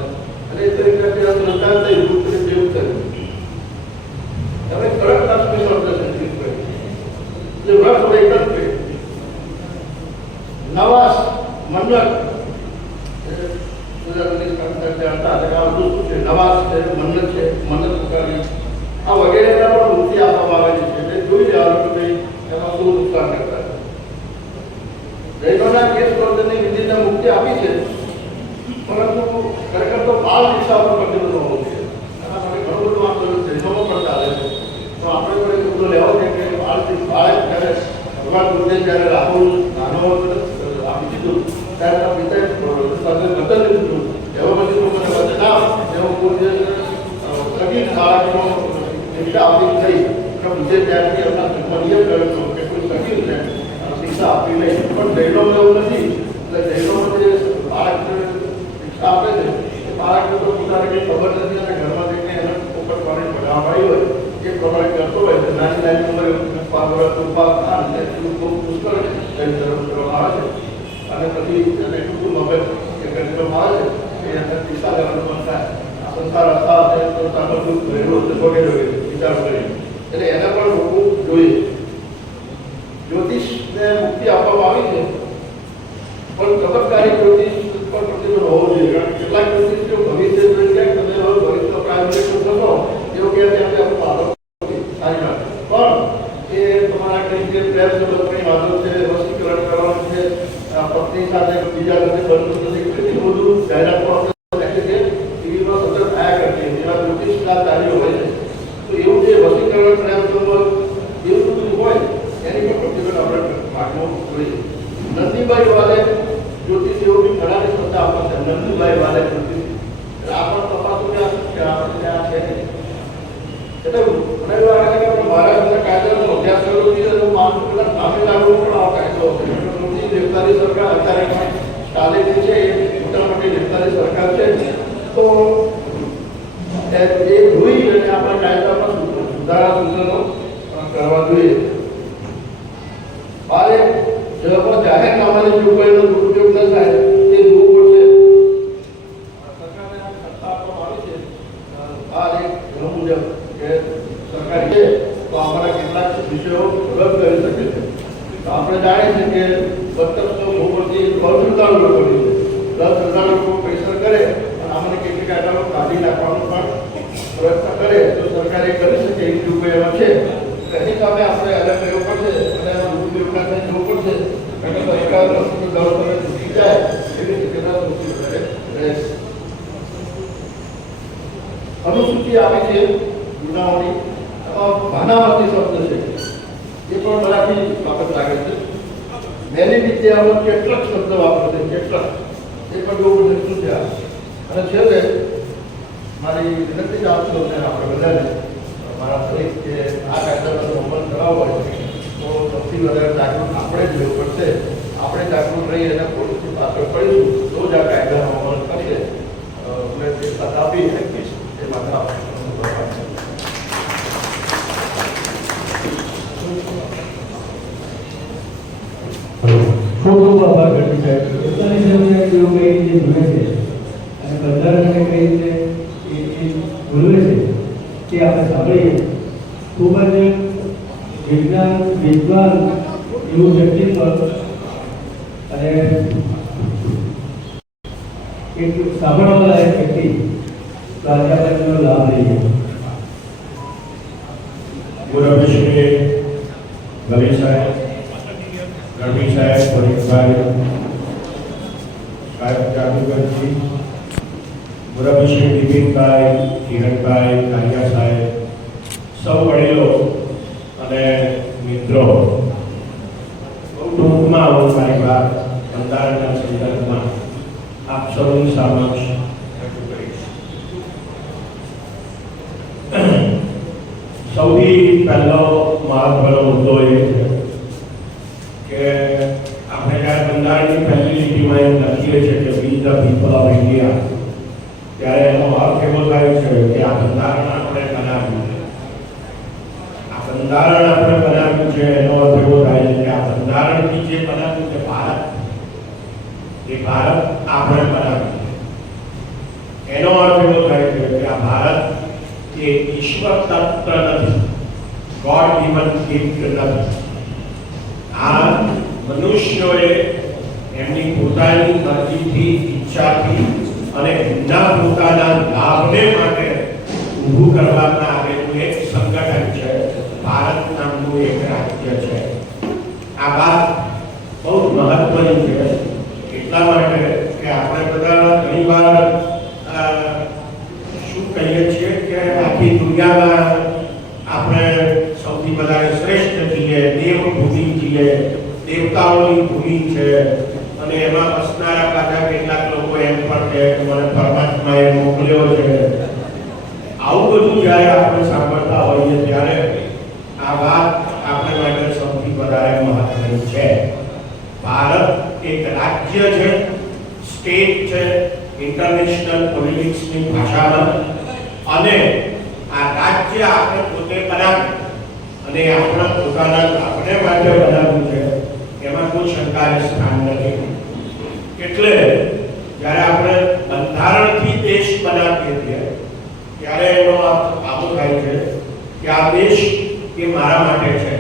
અને એ તરીકે શ્રદ્ધા થઈ રૂપ જેવું થયું. તમે તરત લક્ષ્મી શબ્દ સંસ્કૃત કહે એટલે વૃક્ષ વૈકલ્પિક નવાસ મન્નત નવાસ છે મન્નત છે મન્નત પુકારી આ વગેરેના પણ મુક્તિ આપવામાં આવેલી છે. એટલે જોઈ લેવાનું કે ભાઈ એમાં શું નુકસાન કરતા. જૈનોના કેસ વર્તનની વિધિને મુક્તિ આપી છે ખરેખર તો બાળ શિક્ષા પર પ્રતિબંધ હોવો જોઈએ. એના માટે ઘણું બધું આ જૈનોમાં પણ ચાલે છે. તો આપણે પણ એક મુદ્દો લેવો છે કે બાળક જ્યારે ભગવાન બુદ્ધે જ્યારે રાહુલ નાનો આપી દીધું ત્યારે એના પિતાએ સાથે વચન લીધું એવો પછી તું મને વચન આપ એવો કોઈ સગીર બાળકનો શિક્ષા આપી થઈ બુદ્ધે ત્યારથી એમના નિયમ કર્યો હતો કે કોઈ સગીરને શિક્ષા આપવી નહીં. પણ જૈનોમાં એવું નથી. એટલે જૈનોમાં જે બાળકને શિક્ષા આપે છે એ બાળકને તો પોતાને કંઈ ખબર નથી અને ઘરમાં જઈને એના ઉપર કોને ભણાવવા આવી હોય એ પ્રમાણે કરતો હોય તો નાની નાની ઉંમરે ખૂબ પુષ્કળ એની તરફ કરવામાં આવે છે અને પછી એને ટૂંકું મગજ એ કરી દેવામાં આવે છે એ અંદર શિક્ષા લેવાનું મન થાય. આ સંસાર અર્થાત તો બધું રહેલું વગેરે વિચાર કરી એટલે એને પણ રોકવું જોઈએ. જ્યોતિષને મુક્તિ આપવામાં આવી છે પણ ચમત્કારી જ્યોતિષ પર પ્રતિબંધ હોવો જોઈએ. કારણ કે કેટલાક જ્યોતિષીઓ ભવિષ્ય જોઈ ગયા તમે હવે ભવિષ્ય પ્રાયોજિક થશો એવું કે ત્યાં પાછળ સારી વાત પણ એ તમારા કઈ જે પ્રેમ સંબંધની વાતો છે વશીકરણ કરવાનું છે પત્ની સાથે બીજા સાથે બનતું નથી એટલું બધું જાહેરાતમાં નાખે છે ટીવીમાં સતત થયા કરતી જેવા જ્યોતિષના કાર્યો હોય છે. તો એવું જે વશીકરણ પ્રેમ સંબંધ એવું બધું હોય એની પર પ્રતિબંધ આપણે રાખવો જોઈએ. નંદીભાઈ વાલે જ્યોતિષ એવું બી ઘણાની શ્રદ્ધા આપવા છે. નંદીભાઈ વાલે જ્યોતિષ આ પણ તપાસો કે આપણે ત્યાં છે નહીં. એટલે મને એવું લાગે છે કે મહારાષ્ટ્રના કાયદાનો અભ્યાસ કર્યો છે તો માનું પેલા તામિલનાડુમાં પણ આ કાયદો હતો. મોટી દેવતાની સરકાર અત્યારે સ્ટાલિન જે છે એ મોટા મોટી દેવતાની સરકાર છે. તો એ જોઈ અને આપણા કાયદામાં સુધારા સૂચનો કરવા જોઈએ. મારે જાહેરનામાની જોગવાઈનો દુરુપયોગ ન થાય તે જોવું પડશે. સરકારને આ સત્તા આપવામાં આવી છે આ એક મુજબ કે સરકાર છે તો અમારા કેટલાક વિષયો રદ કરી શકે છે. તો આપણે જાણીએ છીએ કે 1700 ભૂપતિ 10 લોકો છે. 10,000 લોકો પ્રેશર કરે અને આમને કેટલીક કાયદાઓ કાઢી નાખવાનો પણ પ્રયત્ન કરે તો સરકારે કરી શકે એ જોગવાઈમાં છે. એની સામે આપણે અલગ રહેવું પડશે અને એમાં દુરુપયોગ ના જોવું પડશે. કારણ કે સરકાર દળોને તૂટી જાય એવી શક્યતા સૌથી વધારે રહેશે. અનુસૂચિ આવી છે ગુનાઓની ભાનાવતી શબ્દ છે એ પણ મરાઠી બાબત લાગે છે. મેની વિદ્યામાં કેટલાક શબ્દ વાપરે છે કેટલાક એ પણ બહુ બધું છે. અને છેલ્લે મારી વિનંતી જ આપશો ને આપણે બધાને મારા સહિત કે આ કાયદાનો અમલ કરાવવો હોય તો સૌથી વધારે જાગૃત આપણે જ રહેવું પડશે. આપણે જાગૃત રહી અને પોલીસની પાછળ પડીશું તો જ આ કાયદાનો અમલ કરીએ. મેં તે સાથ આપી શકીશ એ માટે આપણે ખૂબ ખૂબ આભાર ગઢવી સાહેબ. પોતાની સામે તેઓ કઈ રીતે જુએ છે અને બંધારણને કઈ રીતે એ બોલવે છે તે આપણે સાંભળીએ. ખૂબ જ વિદ્વાન એવું વ્યક્તિત્વ અને એક સાંભળવા લાયક વ્યક્તિ તો આજે આપણે તેનો લાભ લઈએ. મુરબ્બી ગલી સાહેબ, ગઢવી સાહેબ, પરીખભાઈ સાહેબ, જાદુગરજી, મુરબ્બી બિપિનભાઈ, કિરણભાઈ, કાલિયા સાહેબ, સૌ વડીલો અને મિત્રો, બહુ ટૂંકમાં હું મારી વાત બંધારણના સંદર્ભમાં આપ સૌની સમક્ષ રજૂ કરીશ. સૌથી પહેલો મહત્વનો મુદ્દો એ છે કે આપણે જ્યારે બંધારણની પહેલી લીટીમાં એમ લખીએ છીએ કે વી ધ પીપલ ઓફ ઇન્ડિયા, ત્યારે એનો અર્થ એવો થાય છે કે આ બંધારણ આપણે બનાવ્યું છે. આ બંધારણ આપણે બનાવ્યું છે એનો અર્થ એવો થાય છે કે આ બંધારણથી જે બનાવ્યું છે ભારત, એ ભારત આપણે બનાવ્યું છે. એનો અર્થ એવો થાય છે કે આ ભારત એ ઈશ્વર તત્વ નથી, ગોડ ગિવન ગિફ્ટ નથી. આ મનુષ્યોએ એમની પોતાની મરજીથી, ઈચ્છાથી અને એમના પોતાના લાભને માટે ઊભું કરવામાં આવેલું એક સંગઠન છે. ભારત નામનું એક રાજ્ય છે. આ વાત બહુ મહત્વની છે એટલા માટે કે આપણે બધા ઘણી વાર દુનિયામાં આપણે સૌથી વધારે શ્રેષ્ઠ છીએ, દેવભૂમિ છીએ, દેવતાઓની ભૂમિ છે, અને એમાં વસનારા પાછા કેટલાક લોકો એમ પણ કહે કે મને પરમાત્માએ મોકલ્યો છે. આવું બધું જ્યારે આપણે સાંભળતા હોઈએ ત્યારે આ વાત આપણે માટે સૌથી વધારે મહત્વની છે. ભારત એક રાજ્ય છે, સ્ટેટ છે ઇન્ટરનેશનલ પોલિટિક્સની ભાષામાં, અને આ રાજ્ય આપણે પોતે બનાવ્યું અને આપણા પોતાના આપણે માટે બનાવ્યું છે, એમાં કોઈ શંકાને સ્થાન નથી. એટલે જ્યારે આપણે બંધારણથી દેશ બનાવીએ છીએ ત્યારે એનો અર્થ આવો થાય છે કે આ દેશ એ મારા માટે છે,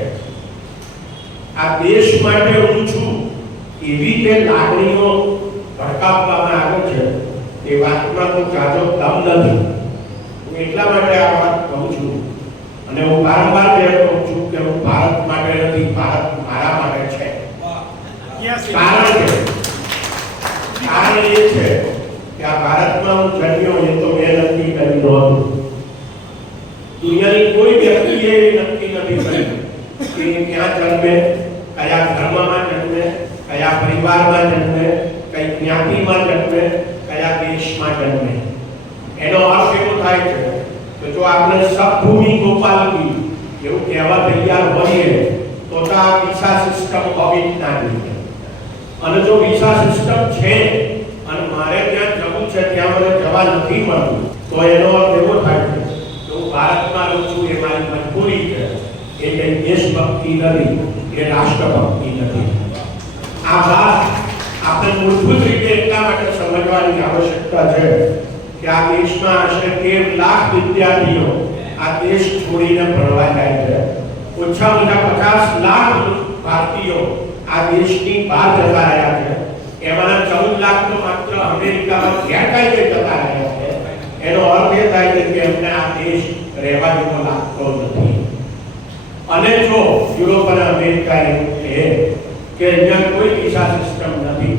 આ દેશ માટે હું છું, એવી જે લાગણીઓ ભડકાવવામાં આવે છે એ વાતમાં તો જાજો દમ નથી. હું એટલા માટે આ વાત કહું છું અને હું વારંવાર કહું છું કે હું ભારત માટે નથી, ભારત મારા માટે છે. કારણ એ છે કે આ ભારતમાં હું જન્મ્યો એ તો મેં નક્કી કરી નહોતું. દુનિયાની કોઈ વ્યક્તિએ નક્કી નથી કર્યું કે ક્યાં જન્મે, કયા ધર્મમાં જન્મે, કયા પરિવારમાં જન્મે, કઈ જ્ઞાતિમાં જન્મે, કયા દેશમાં જન્મે. એનો અર્થ એવો થાય છે કે જો આપણે સબભૂમિ ગોપાલકી એવું કહેવા તૈયાર હોઈએ તો આ વિસા સિસ્ટમ હોવી જ ના જોઈએ. અને જો વિસા સિસ્ટમ છે અને મારે ત્યાં જવું છે, ત્યાં મને જવા નથી મળતું, તો એનો અર્થ એવો થાય છે કે હું ભારતમાં રહું છું એ મારી મજબૂરી છે. એ કઈ દેશભક્તિ નથી, એ રાષ્ટ્રભક્તિ નથી. આ વાત આપણે મૂળભૂત રીતે એટલા માટે સમજવાની આવશ્યકતા છે કે આ દેશમાં આશરે 13 લાખ વિદ્યાર્થીઓ આ દેશ છોડીને ભણવા જાય છે. ઓછામાં ઓછા 50 લાખ ભારતીયો આ દેશની બહાર જતા રહ્યા છે. એમાંના 14 લાખ તો માત્ર અમેરિકામાં ગેરકાયદે જતા રહ્યા છે. એનો અર્થ એ થાય છે કે એમને આ દેશ રહેવા જેવો લાગતો નથી. અને જો યુરોપ અને અમેરિકા એવું કહે કે અહીંયા કોઈ વિસા સિસ્ટમ નથી,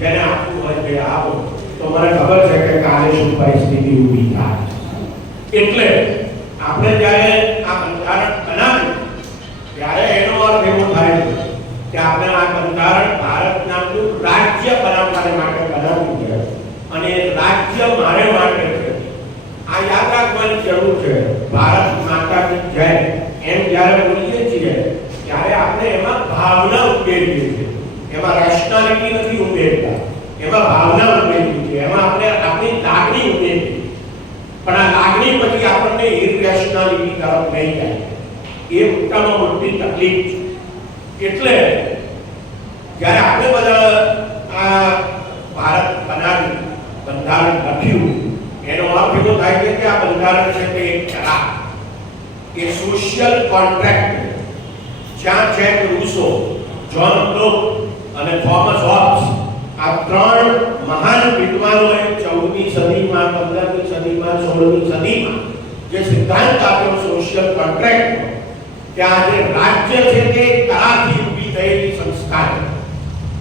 જેને આપવું હોય તે આપો, તો મને ખબર છે કે કાલે શું પરિસ્થિતિ ઊભી થાય. એટલે આપણે જ્યારે આ બંધારણ બનાવ્યું ત્યારે એનો અર્થ એવો થાય છે કે આપણે આ બંધારણ ભારત નામનું રાજ્ય બનાવવા માટે બનાવ્યું છે, અને રાજ્ય મારે માટે છે. આ યાદ રાખવાની જરૂર છે. ભારત માતા કી જય એમ જ્યારે બોલીએ છીએ ત્યારે આપણે એમાં ભાવના ઉમેરીએ છીએ. એમાં રેશનાલિટી નથી ઉમેરતા, એમાં ભાવના ઉમેરીએ છીએ, એમાં આપણે આપણી લાગણી ઉમેરીએ. પણ આ લાગણી પછી આપણને ઇરેશનાલિટી તરફ લઈ જાય. એ મોટામાં મોટી તકલીફ છે. એટલે જ્યારે આપણે બધા આ ભારત બનાવ્યું, બંધારણ લખ્યું, એનો અર્થ એવો થાય છે કે આ બંધારણ છે તે એક કરાર, એ સોશિયલ કોન્ટ્રાક્ટ. જ્યાં જેક રૂસો, જ્હોન લોક અને થોમસ હોબ્સ, આ ત્રણ મહાન વિદ્વાનોએ 14મી સદીમાં, 15મી સદીમાં, 16મી સદીમાં જે સિદ્ધાંત આપ્યો સોશિયલ કોન્ટ્રાક્ટ, કે આ જે રાજ્ય છે તે કરારથી ઊભી થયેલી સંસ્થા છે.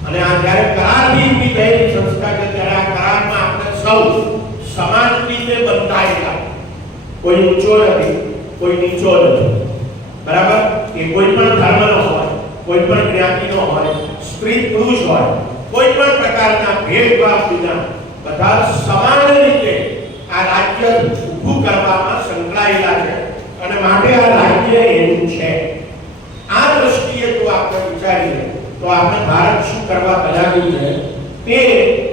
અને આ જ્યારે કરારથી ઊભી થયેલી સંસ્થા છે ત્યારે આ કરારમાં આપણે સૌ સમાન રીતે બંધાયેલા, કોઈ ઊંચો નથી, કોઈ નીચો નથી, બરાબર? એ કોઈ પણ ધર્મનો હોય, કોઈ પણ જ્ઞાતિનો હોય, સ્ત્રી પુરુષ હોય, કોઈ પણ પ્રકારના ભેદભાવ વિના બધા સમાન રીતે આ રાજ્ય ઊભું કરવામાં સંકળાયેલા છે. અને માટે આ રાજ્ય એવું છે. આ દ્રષ્ટિએ જો આપણે વિચારીએ તો આપણે ભારત શું કરવા બનાવ્યું છે તે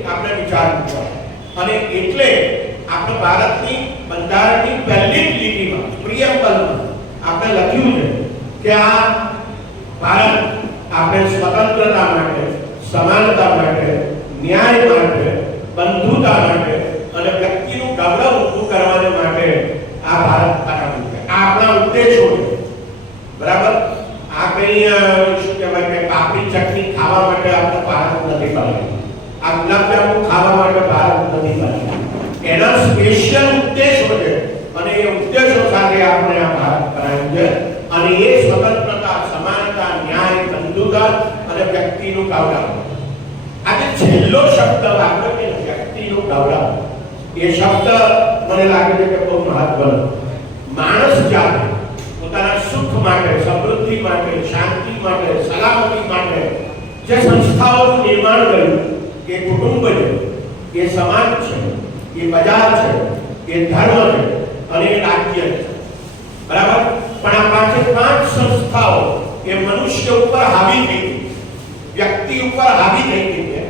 આપણે વિચારવું પડે. અને એટલે આપણે ભારતની બંધારણની પહેલી જ લીટીમાં, પ્રિએમ્બલમાં આપણે લખ્યું છે કે આ ભારત આપણે સ્વતંત્રતા માટે, સમાનતા માટે, ન્યાય માટે, બંધુતા માટે અને વ્યક્તિનું ગૌરવ ઊભું કરવા માટે આ ભારત બનાવ્યું છે. આ આપણા ઉદ્દેશો છે, બરાબર? આ કઈ શું કહેવાય કે પાપડી ચટણી ખાવા માટે આપણે ભારત નથી બનાવ્યું, આ ગુલાબજાંબુ ખાવા માટે ભારત નથી બનાવ્યું. એના સ્પેશિયલ ઉદ્દેશો છે અને એ ઉદ્દેશો સાથે આપણે આ ભારત બનાવ્યું છે. અને એ સ્વતંત્રતા, સમાનતા, ન્યાય, બંધુતા અને વ્યક્તિનું ગૌરવ. આજે છેલ્લો શબ્દ વાપર્યો કે વ્યક્તિનું ગૌરવ, એ શબ્દ મને લાગે છે કે બહુ મહત્વનો. માણસ જાત પોતાના સુખ માટે, સમૃદ્ધિ માટે, શાંતિ માટે, સલામતી માટે જે સંસ્થાઓનું નિર્માણ કર્યું, એ કુટુંબ છે, એ સમાજ છે, એ બજાર છે, એ ધર્મ છે અને એ રાજ્ય છે. બરાબર? પણ આ પાંચે પાંચ સંસ્થાઓ એ મનુષ્ય ઉપર હાવી થઈ ગઈ, વ્યક્તિ ઉપર હાવી થઈ ગઈ છે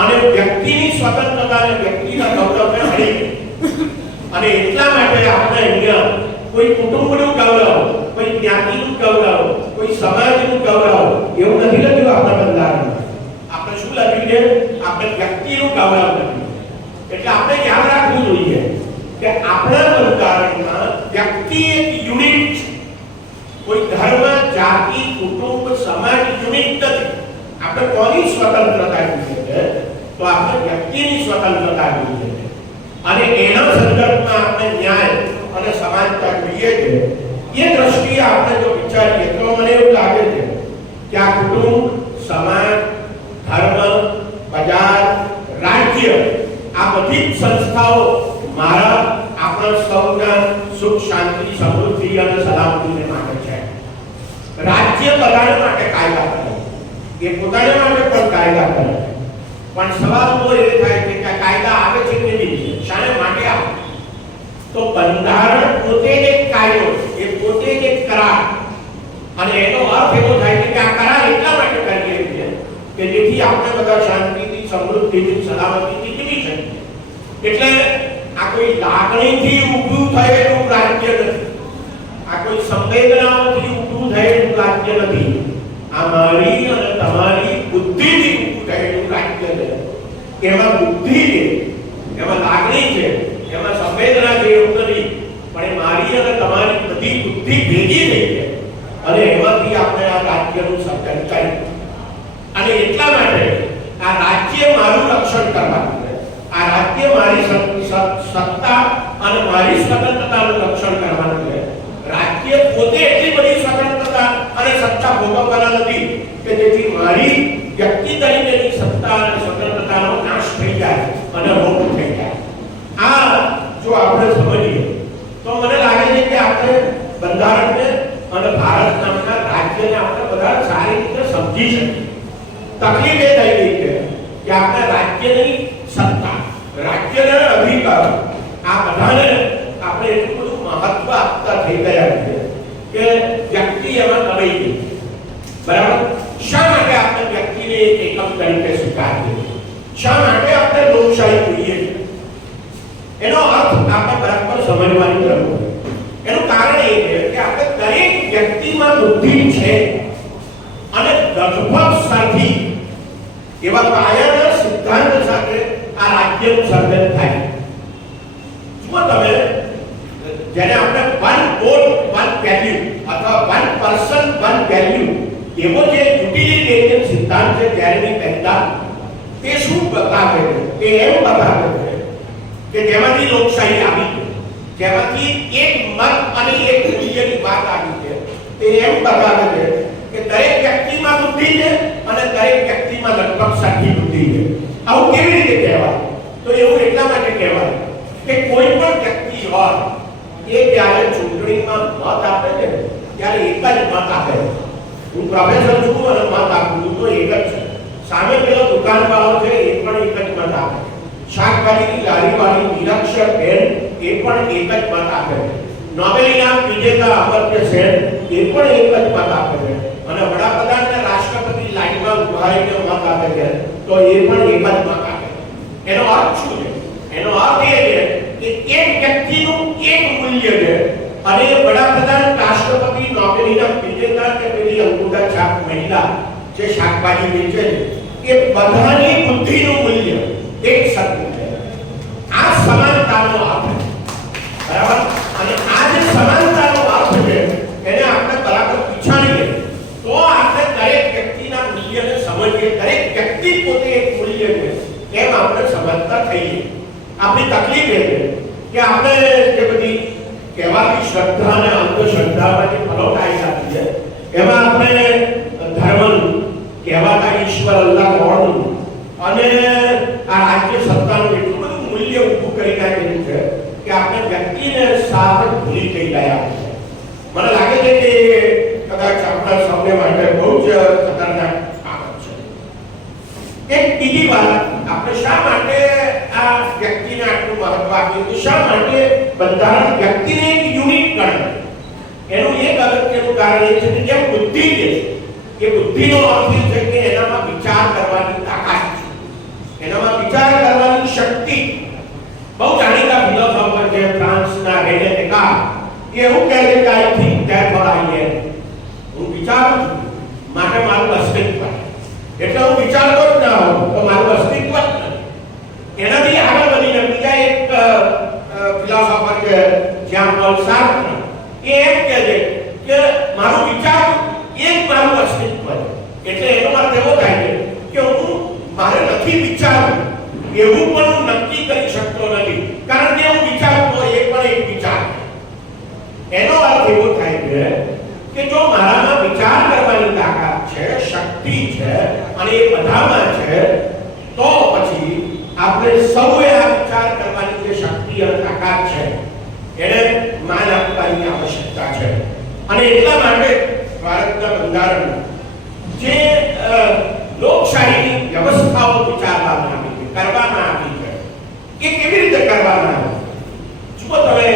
અને વ્યક્તિની સ્વતંત્રતા અને વ્યક્તિના ગૌરવને હરી ગઈ. અને એટલા માટે આપણે અહીંયા કોઈ કુટુંબનું ગૌરવ, કોઈ જ્ઞાતિનું ગૌરવ, કોઈ સમાજનું ગૌરવ એવું નથી લખ્યું આપણા બંધારણમાં. આપણે શું લખ્યું છે? આપણે વ્યક્તિનું ગૌરવ લખ્યું. એટલે આપણે યાદ રાખવું જોઈએ કે આપણા બંધારણમાં વ્યક્તિ એક યુનિટ છે. કોઈ ધર્મ, જાતિ, કુટુંબ, સમાજ યુનિટ નથી. આપણે કોની સ્વતંત્રતા જોઈએ છે? તો આપણે વ્યક્તિની સ્વતંત્રતા જોઈએ છે. અને એના સંદર્ભમાં આપણે ન્યાય અને સમાનતા જોઈએ છે. એ દ્રષ્ટિએ આપણે જો વિચારીએ તો મને એવું લાગે છે કે આ કુટુંબ, સમાજ, ધર્મ, બજાર, રાજ્ય આ બધી જ સંસ્થાઓ મારા આપણા સૌના સુખ, શાંતિ, સમૃદ્ધિ અને સલામતીને માટે છે. રાજ્ય બધાને માટે કાયદા કરે, એ પોતાના માટે પણ કાયદા કરે. પણ સવાલ તો એ થાય કે કાયદા આવે છે કેવી રીતે, શાને માટે આવે? તો બંધારણ પોતે જ એક કાયદો, એ પોતે જ એક કરાર. અને એનો અર્થ એવો થાય કે આ કરાર એટલા માટે કરીએ છીએ કે જેથી આપણે બધા શાંતિથી, સમૃદ્ધિથી, સલામતીથી જીવી શકીએ. એટલે આ કોઈ લાગણીથી ઊભું થયેલું રાજ્ય નથી, આ કોઈ સંવેદનાઓથી ઊભું થયેલું રાજ્ય નથી. આ મારી અને તમારી બુદ્ધિથી ઊભું થયેલું રાજ્ય છે. એમાં બુદ્ધિ છે, એમાં લાગણી છે, એમાં સંવેદના છે એવું નથી, પણ એ મારી અને તમારી બધી બુદ્ધિ ભેગી થઈ છે અને એમાંથી આપણે આ રાજ્યનું સર્જન કર્યું. અને એટલા માટે આ રાજ્ય મારું રક્ષણ કરવાનું છે. આ રાજ્ય મારી સત્તા અને મારી સ્વતંત્રતાનું રક્ષણ કરવાનું છે. રાજ્ય પોતે એટલી બધી સ્વતંત્રતા અને સત્તા ભોગવવાના નથી કે જેથી મારી વ્યક્તિ તરીકેની સત્તા અને સ્વતંત્રતાનો નાશ થઈ જાય અને લોપ થઈ જાય. આ જો આપણે સમજીએ તો મને લાગે છે કે આપણે બંધારણને અને ભારત નામના રાજ્યને આપણે બધા સારી રીતે સમજી શકીએ. તકલીફ એ થઈ ગઈ છે કે આપણે રાજ્યની સત્તા, રાજ્યના અધિકારો આ બધાને આપણે એટલું બધું મહત્વ આપતા થઈ ગયા છે કે વ્યક્તિ એમાં દબાઈ ગઈ. બરાબર? શા માટે આપણે વ્યક્તિને એક એકમ તરીકે સ્વીકારીએ? શા માટે આપણે લોકશાહી જોઈએ છે? એનો અર્થ આપણે બરાબર સમજવાની જરૂર છે. એનું કારણ એ છે કે આપણે દરેક વ્યક્તિમાં બુદ્ધિ છે અને લગભગ સાથી એવા પાયાના સિદ્ધાંત સાથે આ રાજ્યનું સર્જન થાય. જુઓ તમે, જેને આપણે વન વોટ વન વેલ્યુ અથવા વન પર્સન વન વેલ્યુ એવો જે યુટિલિટેરિયન સિદ્ધાંત છે જેની પહેલા તે શું બતાવે છે? તે એમ બતાવે છે કે જેમાંથી લોકશાહી આવી છે, જેમાંથી એક મત અને એક મૂલ્યની વાત આવી છે. તે એમ બતાવે છે કે દરેક વ્યક્તિમાં બુદ્ધિ છે અને દરેક વ્યક્તિમાં લગભગ સરખી બુદ્ધિ છે. આવું કેવી રીતે કહેવાય? તો એવું એટલા માટે કહેવાય કે કોઈ પણ વ્યક્તિ હોય એ જ્યારે ચૂંટણીમાં મત આપે છે ત્યારે એક જ મત આપે છે. હું પ્રોફેસર છું અને મત આપું છું તો એક જ છે. સામે પેલો દુકાનવાળો છે એ પણ એક જ મત આપે છે. શાકભાજીની લારીવાળી નિરક્ષર બેન એ પણ એક જ મત આપે છે. નોબેલ ઇનામ વિજેતા અમર્ત્ય સેન એ પણ એક જ મત આપે છે. અને વડાપ્રધાન અને રાષ્ટ્રપતિ લાઈનમાં ઉભા રહીને મત આપે છે તો એ પણ એક જ મત આપે છે. એનો અર્થ શું છે? એનો અર્થ એ છે કે એક વ્યક્તિનું એક મૂલ્ય છે અને વડાપ્રધાન, રાષ્ટ્રપતિ, નોબેલ ઇનામ વિજેતા કે પેલી અંગૂઠા છાપ મહિલા જે શાકભાજી વેચે છે એ બધાની બુદ્ધિનું મૂલ્ય એક સરખું છે. આ સમાનતાનો અર્થ છે. બરાબર? અને આ જે સમાનતાનો અર્થ છે એને આપણે બરાબર વિચારીએ તો આપણે દરેક વ્યક્તિના મૂલ્યને સમજીએ. દરેક વ્યક્તિ પોતે એક મૂલ્ય છે એમ આપણે સમજતા થઈએ. આપણી તકલીફ એ છે કે આપણે જે બધી કહેવાતી શ્રદ્ધા અને અંધશ્રદ્ધામાં જે ફલોટાયેલા છીએ એમાં આપણે ધર્મનું, કહેવાતા ઈશ્વર અલ્લાહ કોણનું અને આ રાજ્ય સત્તાનું એટલું બધું મૂલ્ય ઊભું કરી નાખેલું છે કે આપણે વ્યક્તિને સાથ ભૂલી થઈ ગયા છે. મને લાગે છે કે કદાચ આપણા સૌને માટે બહુ જ ખતરનાક બાબત છે. એક બીજી વાત, આપણે શા માટે આ વ્યક્તિને આટલું મહત્વ આપ્યું, શા માટે બંધારણ વ્યક્તિને એક યુનિટ ગણે? એનું એક અગત્યનું કારણ એ છે કે જેમ બુદ્ધિ છે, એ બુદ્ધિનો અર્થ એ છે કે એનામાં વિચાર કરવાની તાકાત છે, એનામાં વિચાર કરવાની શક્તિ. બહુ જાણીતા ફિલોસોફર છે ફ્રાન્સના રેને ડેકાર્ટ, એ એવું કહે છે કે આઈ થિંક ધેરફોર આઈ એમ. હું વિચારું છું માટે મારું અસ્તિત્વ, એટલે હું વિચારતો જ ના હોઉં તો મારું અસ્તિત્વ જ નથી. એનાથી આગળ વધીને બીજા એક ફિલોસોફર છે જ્યાં પોલ સાર્ત્રે, એ એમ કહે છે કે મારું વિચાર એ જ મારું અસ્તિત્વ છે. એટલે એનો અર્થ એવો થાય છે કે હું મારે નથી વિચારવું એવું પણ હું નક્કી કરી શકતો નથી, કારણ કે હું વિચારું તો એ પણ એક વિચાર. એનો અર્થ એવો થાય છે કે જો મારામાં વિચાર કરવાની તાકાત છે, શક્તિ છે અને એ બધામાં છે, તો પછી આપણે સૌએ આ વિચાર કરવાની જે શક્તિ અને તાકાત છે એને માન આપવાની આવશ્યકતા છે. અને એટલા માટે ભારતના બંધારણ જે લોકશાહીની વ્યવસ્થાઓ વિચારવામાં આવી છે, કરવામાં આવી છે, એ કેવી રીતે કરવામાં આવી? જુઓ તમે,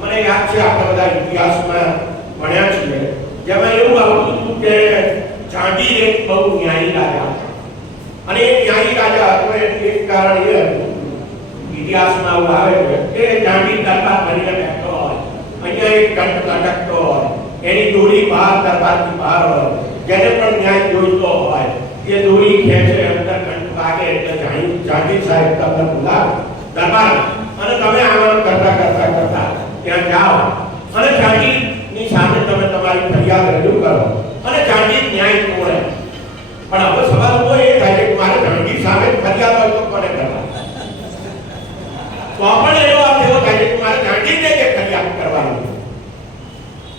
મને યાદ છે આપણે બધા ઇતિહાસમાં ભણ્યા છીએ, જેમાં એવું આવતું હતું કે જાગીર એક બહુ ન્યાયી રાજા હતા. અને એ ન્યાયી રાજા હતો એક કારણ એ હતું, ઇતિહાસમાં એવું આવે છે કે જાગીર દરબાર ભરીને બેઠો હોય, અહીંયા એક ઘંટ લટકતો હોય, એની દોરી બહાર દરબારની બહાર હોય, જેને પણ ન્યાય જોઈતો હોય એ દોરી ખેંચે, અંદર ઘંટ વાગે એટલે જાગીર સાહેબ તમને બોલાવે દરબાર, અને તમે આમ કરતા કરતા કરતા ત્યાં જાઓ અને જાગીરની સામે તમે તમારી ફરિયાદ રજૂ કરો અને જાગીર ન્યાય તોડે. પણ હવે સવાલ તો એ થાય કે મારે જાગીર સામે ફરિયાદ હોય તો કોને કરવા? તો આપણે એવો અર્થ એવો થાય કે મારે જાગીરને જે ફરિયાદ કરવાની,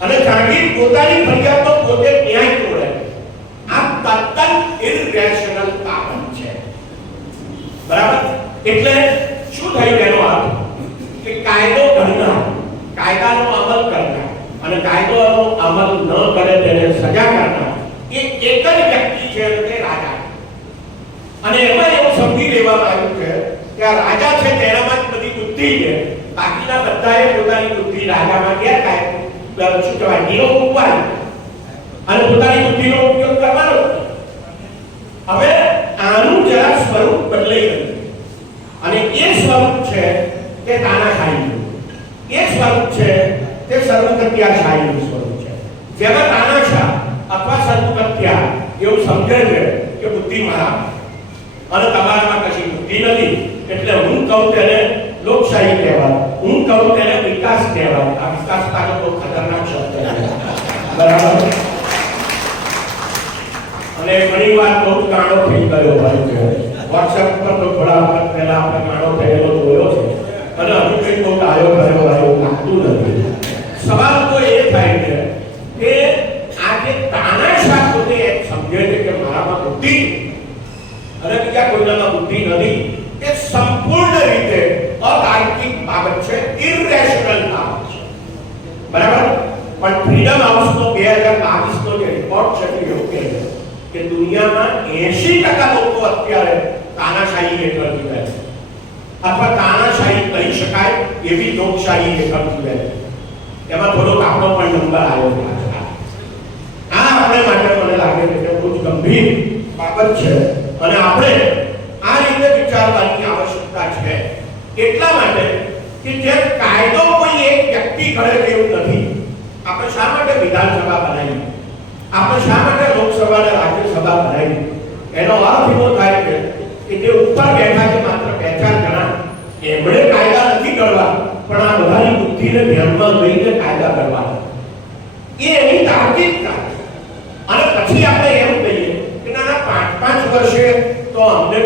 અને જાગીર પોતાની ફરિયાદમાં પોતે ન્યાય તોડે. આ તદ્દન ઇરરેશનલ બાબત છે, બરાબર? એટલે શું થયું એનો અર્થ કે કાયદો ઘડનાર, કાયદાનો અમલ કરનાર અને કાયદોનો અમલ ન કરે તેને સજા કરનાર એ એક જ વ્યક્તિ છે, તે રાજા. અને એમાં એવું સમજી લેવામાં આવ્યું છે કે આ રાજા છે તેનામાં જ બધી બુદ્ધિ છે, બાકીના બધાએ પોતાની બુદ્ધિ રાજામાં ગેરકાયદે શું કહેવાય નીરો મૂકવાની અને પોતાની બુદ્ધિનો ઉપયોગ કરવાનો. હવે આનું જરા સ્વરૂપ બદલાઈ ગયું અને એ સ્વરૂપ છે તે તાનાશાહીનું, એ સ્વરૂપ છે તે સર્વગત્યાશાહીનું સ્વરૂપ છે, જેમાં તાનાશાહ અથવા સર્વગત્યા એવું સમજે છે કે બુદ્ધિ મારામાં અને તમારામાં કશી બુદ્ધિ નથી, એટલે હું કહું તેને લોકશાહી કહેવાય, હું કહું તેને વિકાસ કહેવાય. આ વિકાસ પાછો બહુ ખતરનાક શબ્દ છે, બરાબર? અને ઘણી વાર બહુ ગાળો થઈ ગયો હોય છે, વોટ્સએપ પર તો થોડા વખત પહેલા આપણે ગાળો થયેલો જોયો છે અને હજુ કંઈ બહુ ડાયો થયો હોય એવું લાગતું નથી. સવાલ તો એ થાય છે કે આ જે તાનાશાહ પોતે એમ સમજે છે કે મારામાં બુદ્ધિ અને બીજા કોઈનામાં બુદ્ધિ નથી, એ સંપૂર્ણ રીતે અતાર્કિક બાબત છે, ઇરરેશનલ બાબત છે, બરાબર? પણ ફ્રીડમ હાઉસનો 2022નો જે રિપોર્ટ છે એ એવું કહે છે કે દુનિયામાં 80% લોકો અત્યારે તાનાશાહી હેઠળ જીવે છે, અથવા તાનાશાહી કહી શકાય એવી લોકશાહી હેઠળ જીવે છે. એમાં થોડો આપણો પણ નંબર આવ્યો છે. આ આપણે માટે મને લાગે છે કે બહુ જ ગંભીર બાબત છે અને આપણે આ રીતે વિચારવાની આવશ્યકતા છે. એટલા માટે કે જે કાયદો કોઈ એક વ્યક્તિ કરે તેવું નથી. આપણે શા માટે વિધાનસભા બનાવી, આપણે શા માટે લોકસભા અને રાજ્યસભા બનાવી? એનો અર્થ એવો થાય છે કે જે ઉપર બેઠા છે માત્ર 2-4 જણા, એમણે કાયદા નથી કરવા, પણ આ બધાની બુદ્ધિને ધ્યાનમાં લઈને કાયદા કરવા, એ એની તાર્કિકતા. અને પછી આપણે એમ કહીએ કે ના 5-5 વર્ષે તો અમને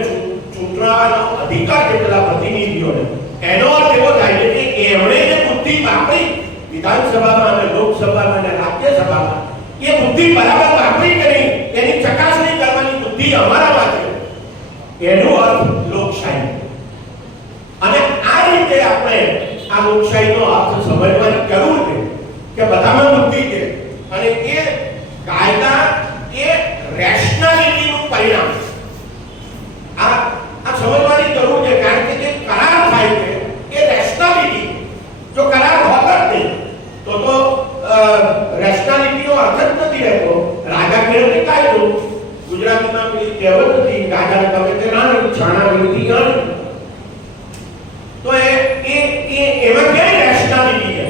ચૂંટવાનો અધિકાર છે પેલા પ્રતિનિધિઓને. એનો અર્થ એવો થાય છે કે એમણે જે બુદ્ધિ વાપરી વિધાનસભામાં અને લોકસભામાં અને રાજ્યસભામાં, એ બુદ્ધિ બરાબર વાપરી કે નહીં એની ચકાસણી કરવાની બુદ્ધિ અમારામાં છે. એનો અર્થ લોકશાહી. અને આ રીતે આપણે આ લોકશાહીનો અર્થ સમજવાની જરૂર છે કે બધામાં બુદ્ધિ છે અને એ કાયદા એ રેશનાલિટીનું પરિણામ આ સમજવાની જરૂર છે કારણ કે જે કરાર થાય છે એ રેશનાલિટી જો કરાર હોત જ નહીં તો રેશનાલિટીનો અર્થ જ નથી રહેતો રાજા કેળવણી કાયદો ગુજરાતીમાં પેલી કહેવત હતી રાજા ગમે તે રાણી છાણા વિનતી રાણી તો એ એમાં ક્યાંય રેશનાલિટી છે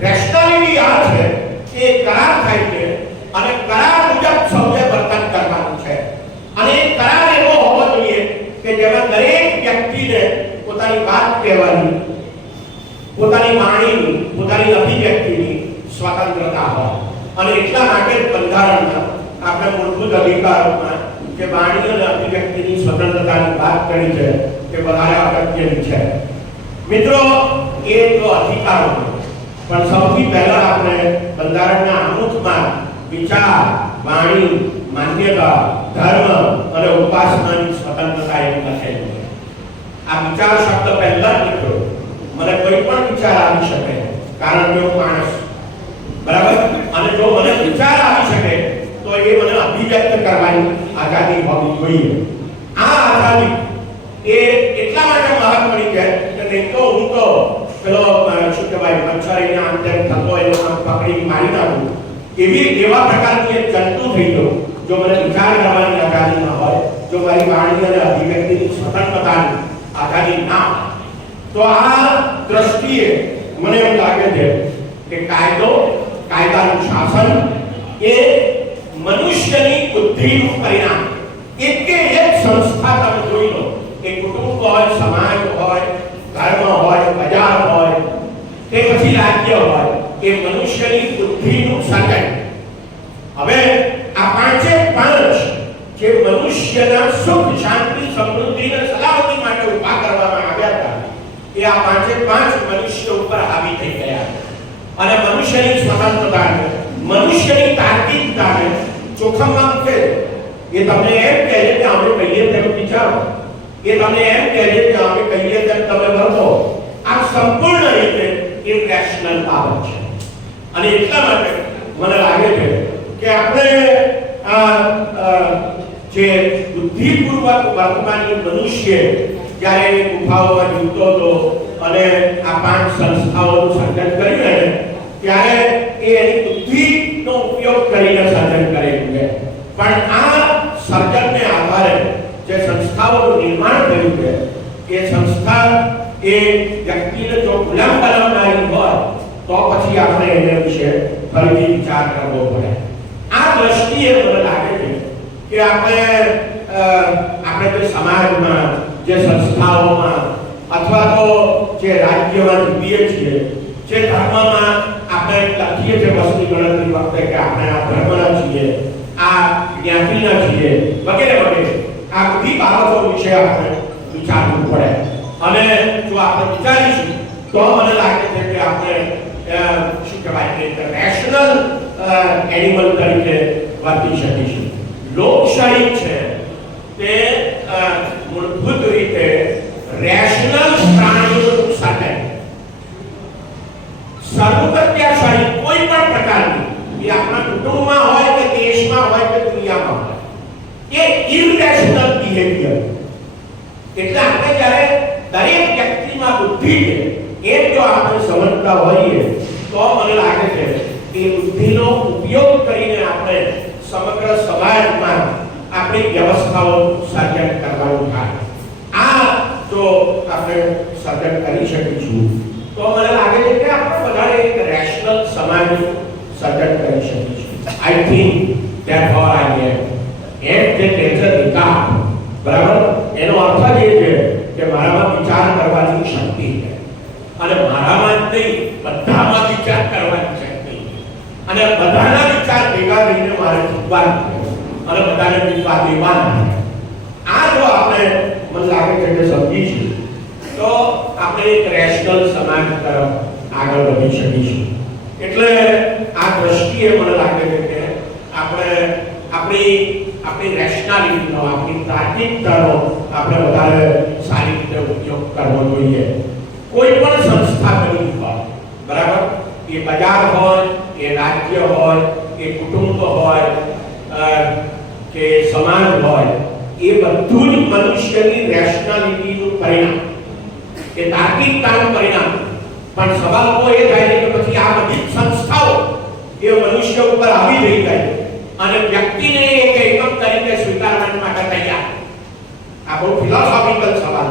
રેશનાલિટી આ છે કે કરાર થાય છે અને કરાર મુજબ સૌએ વર્તન કરવાનું છે અને એ કરાર એવો હોવો જોઈએ કે જેમાં દરેક વ્યક્તિને પોતાની વાત કહેવાની પોતાની વાણીની પોતાની અભિવ્યક્તિની સ્વતંત્રતા હોય અને એટલા માટે બંધારણમાં આપણે મૂળભૂત અધિકારોમાં જે વાણી અને અભિવ્યક્તિની સ્વતંત્રતાની વાત કરી છે તે વધારે અગત્યની છે મિત્રો એ તો અધિકારો પણ સૌથી પહેલા આપણે બંધારણના આમુખમાં વિચાર વાણી માન્યતા ધર્મ અને ઉપાસનાની સ્વતંત્રતા એમ લખેલું છે આ વિચાર શબ્દ પહેલા જ નીકળ્યો મને કોઈ પણ વિચાર આવી શકે કારણ કે હું માણસ બરાબર અને જો મને વિચાર આવી શકે તો એ મને અભિવ્યક્ત કરવાની આઝાદી હોવી જોઈએ આ આઝાદી એ એટલા માટે મહત્વની છે કે નહીં તો હું તો પેલો શું કહેવાય મચ્છરીને અંતે થતો એનો પકડી મારી નાખું એવા પ્રકારની એક જંતુ થઈ ગયો જો મને વિચાર કરવાની આઝાદી ન હોય જો મારી વાણી અને અભિવ્યક્તિની સ્વતંત્રતાની આઝાદી ના હોય તો આ દ્રષ્ટિએ મને એવું લાગે છે કે કાયદાનું શાસન એ મનુષ્યની બુદ્ધિનું પરિણામ એક સંસ્થા તમે જોઈ લો કે કુટુંબ હોય સમાજ હોય ધર્મ હોય બજાર હોય કે પછી રાજ્ય હોય એ મનુષ્યની બુદ્ધિનું સર્જન હવે આ પાંચે પાંચ જે મનુષ્યના સુખ શાંતિ સમૃદ્ધિ અને સલામતી માટે ઉભા કરવામાં આવ્યા હતા એ આ પાંચે પાંચ મનુષ્ય ઉપર હાવી થઈ ગયા અને મનુષ્યની સ્વતંત્રતાને મનુષ્યની તાર્કિકતાને જોખમમાં મૂકે એ તમને એમ કહે છે કે અમે કહીએ તેમ વિચારો એ તમને એમ કહે છે કે અમે કહીએ તેમ તમે વર્તો આ સંપૂર્ણ રીતે ઇરેશનલ બાબત છે અને એટલા માટે મને લાગે છે કે આપણે જે બુદ્ધિપૂર્વક વર્તમાનની મનુષ્ય જ્યારે ગુફાઓમાં જીવતો હતો અને આ પાંચ સંસ્થાઓનું સર્જન કર્યું ત્યારે એ એની બુદ્ધિનો ઉપયોગ કરીને સર્જન કરેલું છે પણ આ સર્જનને આધારે જે સંસ્થાઓનું નિર્માણ કર્યું છે એ સંસ્થા એ વ્યક્તિને જો ગુલામ બનાવનારી હોય તો પછી આપણે એના વિશે ફરીથી વિચાર કરવો પડે આ દ્રષ્ટિએ મને લાગે છે કે આપણે જે સમાજમાં જે સંસ્થાઓમાં અથવા તો જે રાજ્યમાં જીવીએ છીએ જે ધર્મમાં આપણે લખીએ છીએ વસ્તી ગણતરી વખતે કે આપણે આ ધર્મના છીએ આ જ્ઞાતિના છીએ વગેરે વગેરે આ બધી બાબતો વિશે આપણે વિચારવું પડે અને જો આપણે વિચારીશું તો મને લાગે છે કે આપણે શું કહેવાય કે રેશનલ એનિમલ તરીકે વર્તી શકીશું લોકશાહી છે તે મૂળભૂત રીતે રેશનલ પ્રાણીઓનું સર્જન સર્વપ્રત્યાશાળી કોઈ પણ પ્રકારની એ આપણા કુટુંબમાં હોય કે દેશમાં હોય કે દુનિયામાં હોય એ ઇરેશનલ બિહેવિયર એટલે આપણે જ્યારે દરેક વ્યક્તિમાં બુદ્ધિ છે એ જો આપણે સમજતા હોઈએ તો મને લાગે છે કે બુદ્ધિનો ઉપયોગ કરીને આપણે સમગ્ર સમાજમાં આપણી વ્યવસ્થાઓ સર્જન કરવાનું થાય આ જો આપણે સર્જન કરી શકીશું તો મને લાગે છે કે આપણે વધારે એક રેશનલ સમાજનું સર્જન કરી શકીશું આઈ થિંક ધેરફોર આઈ એમ જે ટેન્શન નિકાલ બરાબર એનો અર્થ જ એ છે કે મારામાં વિચાર કરવાની શક્તિ છે અને મારામાં જ નહીં બધામાં વિચાર કરવાની શક્તિ અને બધાના વિચાર ભેગા થઈને મારે જીવવાનું અને બધાને જીવવા દેવાના આ જો આપણે મને લાગે છે કે સમજીશું તો આપણે એક રેશનલ સમાજ તરફ આગળ વધી શકીશું એટલે આ દ્રષ્ટિએ મને લાગે છે કે આપણે આપણી રેશનાલિટીનો આપણી તાર્કિકતાનો આપણે વધારે સારી રીતે ઉપયોગ કરવો જોઈએ કોઈ પણ સંસ્થા બની હોય, બરાબર, એ બજાર હોય, એ રાજ્ય હોય, એ કુટુંબ હોય કે સમાજ હોય, એ બધું જ મનુષ્યની રેશનાલિટીનું પરિણામ, એ તાર્કિકતાનું પરિણામ. પણ સવાલ તો એ થાય છે કે પછી આ બધી સંસ્થાઓ એ મનુષ્ય ઉપર આવી રહી જાય અને વ્યક્તિને એક એકમ તરીકે સ્વીકારવા માટે તૈયાર. આ બહુ ફિલોસોફિકલ સવાલ,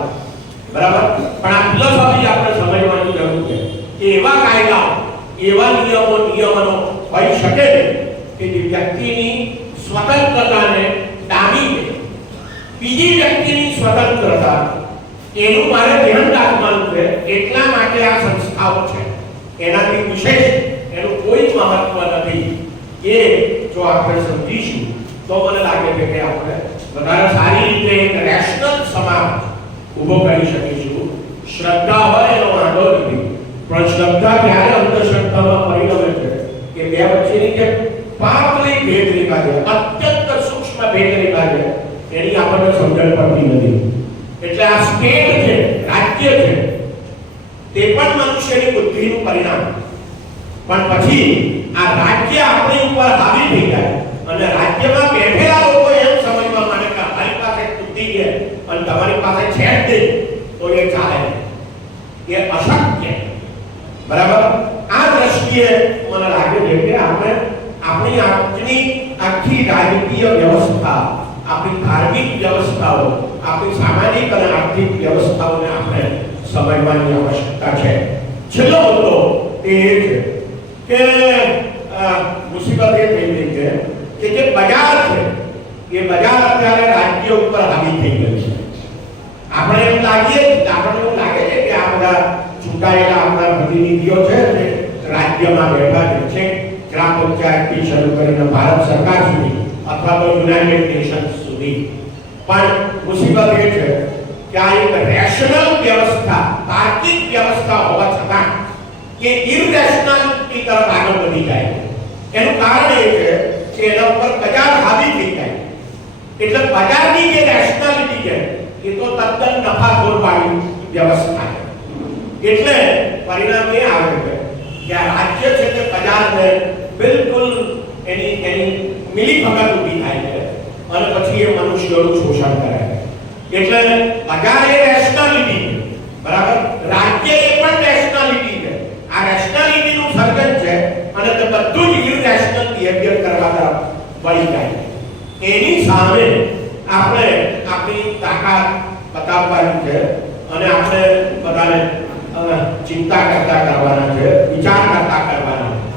બરાબર, પણ આ ફિલોસોફી આપણે સમજવાની જરૂર છે કે એવા કાયદાઓ, એવા નિયમનો હોઈ શકે કે જે વ્યક્તિની સ્વતંત્રતાને ડામી દે. બીજી વ્યક્તિની સ્વતંત્રતા એનું મારે ધ્યાન રાખવાનું છે. એટલા માટે આ સંસ્થાઓ છે, એનાથી વિશેષ એનું કોઈ મહત્વ નથી. એ જો આપણે સમજીશું તો મને લાગે છે કે આપણે વધારે સારી રીતે એક રેશનલ સમાજ ઊભો કરી શકીશું. શ્રદ્ધા હોય એનો વાંધો નથી, પણ શ્રદ્ધા ત્યારે અંધશ્રદ્ધામાં પરિણમે છે કે બે વચ્ચેની જે પાતળી ભેદરેખા છે, અત્યંત સૂક્ષ્મ ભેદરેખા છે, એની આપણને સમજણ પડતી નથી. એટલે આ સ્ટેટ છે, રાજ્ય છે, તે પણ મનુષ્યની બુદ્ધિનું પરિણામ. પણ પછી આ રાજ્ય આપણી ઉપર હાવી થઈ જાય અને રાજ્યમાં બેઠેલા લોકો એમ સમજવા માંડે કે અમારી પાસે બુદ્ધિ છે અને તમારી પાસે છે જ નહીં, તો એ ચાલે નહીં, એ અશક્ય. બરાબર, આ દ્રષ્ટિએ મને લાગે છે કે આપણે આપણી આખી રાજકીય વ્યવસ્થા, આપણી ધાર્મિક વ્યવસ્થાઓ, આપણી સામાજિક અને આર્થિક વ્યવસ્થાઓને આપણે સમજવાની આવશ્યકતા છે. છેલ્લો મુદ્દો એ છે કે મુસીબત એ થઈ ગઈ છે કે જે બજાર છે એ બજાર અત્યારે રાજ્ય ઉપર હાવી થઈ ગયું છે. આપણે એવું લાગે છે કે આ બધા ચૂંટાયેલા આપણા પ્રતિનિધિઓ છે તે રાજ્યમાં બેઠા છે, ગ્રામ પંચાયતથી શરૂ કરીને ભારત સરકાર સુધી અથવા તો યુનાઇટેડ નેશન્સ સુધી. પણ મુસીબત એ છે કે આ એક રેશનલ વ્યવસ્થા, તાર્કિક વ્યવસ્થા હોવા છતાં કે ઇરરેશનાલિટી તરફ આગળ વધી જાય. એનું કારણ એ છે કે એના ઉપર બજાર હાવી થઈ જાય. એટલે બજારની જે રેશનાલિટી છે એ તો તદ્દન નફાખોરવાળી વ્યવસ્થા છે. એટલે પરિણામ એ આવે છે કે આ રાજ્ય છે તે બજારને બિલકુલ એની મિલીભગત ઊભી થાય છે અને પછી એ મનુષ્યોનું શોષણ કરે છે. એટલે બજાર એ રેશનાલિટી, બરાબર, રાજ્ય એ પણ રેશનાલિટી છે. આ રેશનાલિટીનું સર્જન છે અને તે બધું જ ઇરરેશનલ બિહેવિયર કરવા તરફ વળી જાય. એની સામે આપણે આપણી તાકાત બતાવવાની છે અને આપણે બધાને ચિંતા કરવાના છે, વિચાર કરવાના છે.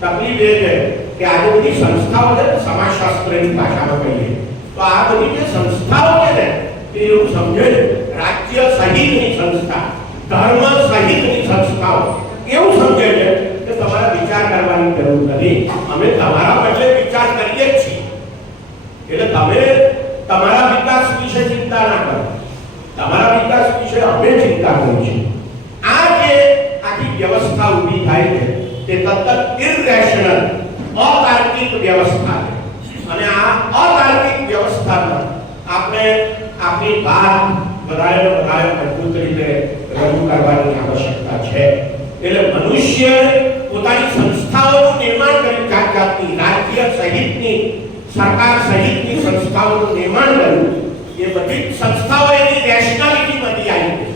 તકલીફ એ છે કે આજે બધી સંસ્થાઓ છે, સમાજશાસ્ત્રની ભાષામાં કહીએ તો આ બધી જે સંસ્થાઓ છે ને એ એવું સમજે રાજ્ય સહિતની સંસ્થા, ધર્મ સહિતની સંસ્થાઓ એવું સમજે છે કે તમારે વિચાર કરવાની જરૂર નથી, અમે તમારા બદલે વિચાર કરીએ જ છીએ. એટલે તમે તમારા વિકાસ વિશે ચિંતા ના કરો, તમારા વિકાસ વિશે અમે ચિંતા કરીએ છીએ. આ જે આખી વ્યવસ્થા ઊભી થાય છે તે તદ્દન ઇરરેશનલ, અતાર્કિક વ્યવસ્થા છે અને આ અતાર્કિક વ્યવસ્થામાં આપણે આપણી વાત વધારે મજબૂત રીતે રજૂ કરવાની આવશ્યકતા છે. એટલે મનુષ્ય પોતાની સંસ્થાઓનું નિર્માણ કરી, જાતની રાજ્ય સહિતની, સરકાર સહિતની સંસ્થાઓનું નિર્માણ કર્યું. એ બધી સંસ્થાઓ એની રેશનાલિટીમાંથી આવી છે,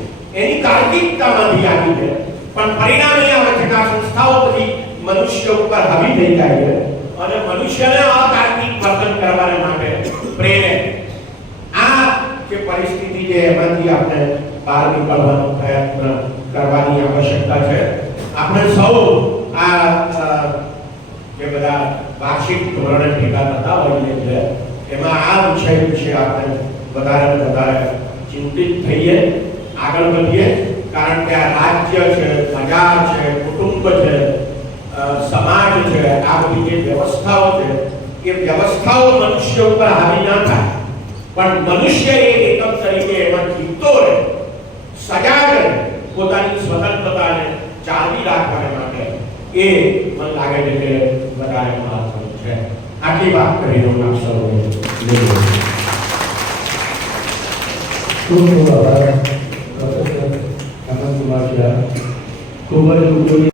એની તાર્કિકતામાંથી આવી છે. પણ પરિણામ એ આવે છે કે આ સંસ્થાઓ બધી મનુષ્ય ઉપર હાવી થઈ જાય છે અને મનુષ્યને અતાર્કિક વર્તન કરવા માટે પ્રેરે. આ જે પરિસ્થિતિ છે એમાંથી આપણે બહાર નીકળવાનો પ્રયત્ન કરવાની આવશ્યકતા છે. આપણે સૌ આ જે બધા વાર્ષિક ધોરણે ભેગા થતા હોઈએ છીએ એમાં આ વિષય વિશે આપણે વધારે ચિંતિત થઈએ, આગળ વધીએ. કારણ કે આ રાજ્ય છે, બજાર છે, કુટુંબ છે, સમાજ છે, આ બધી જે વ્યવસ્થાઓ છે એ વ્યવસ્થાઓ મનુષ્ય ઉપર હાવી ના થાય, પણ મનુષ્ય એકમ તરીકે એમાં જીવતો રહે, સજાગ રહે, પોતાની સ્વતંત્રતાને જાળવી રાખવા માટે. એ મને લાગે છે કે વધારે મહત્વનું છે. આટલી વાત કરીને હું આપ સૌને ખૂબ ખૂબ આભાર પ્રોફેસર હેમંત સમાચાર ખૂબ જ ઉપયોગી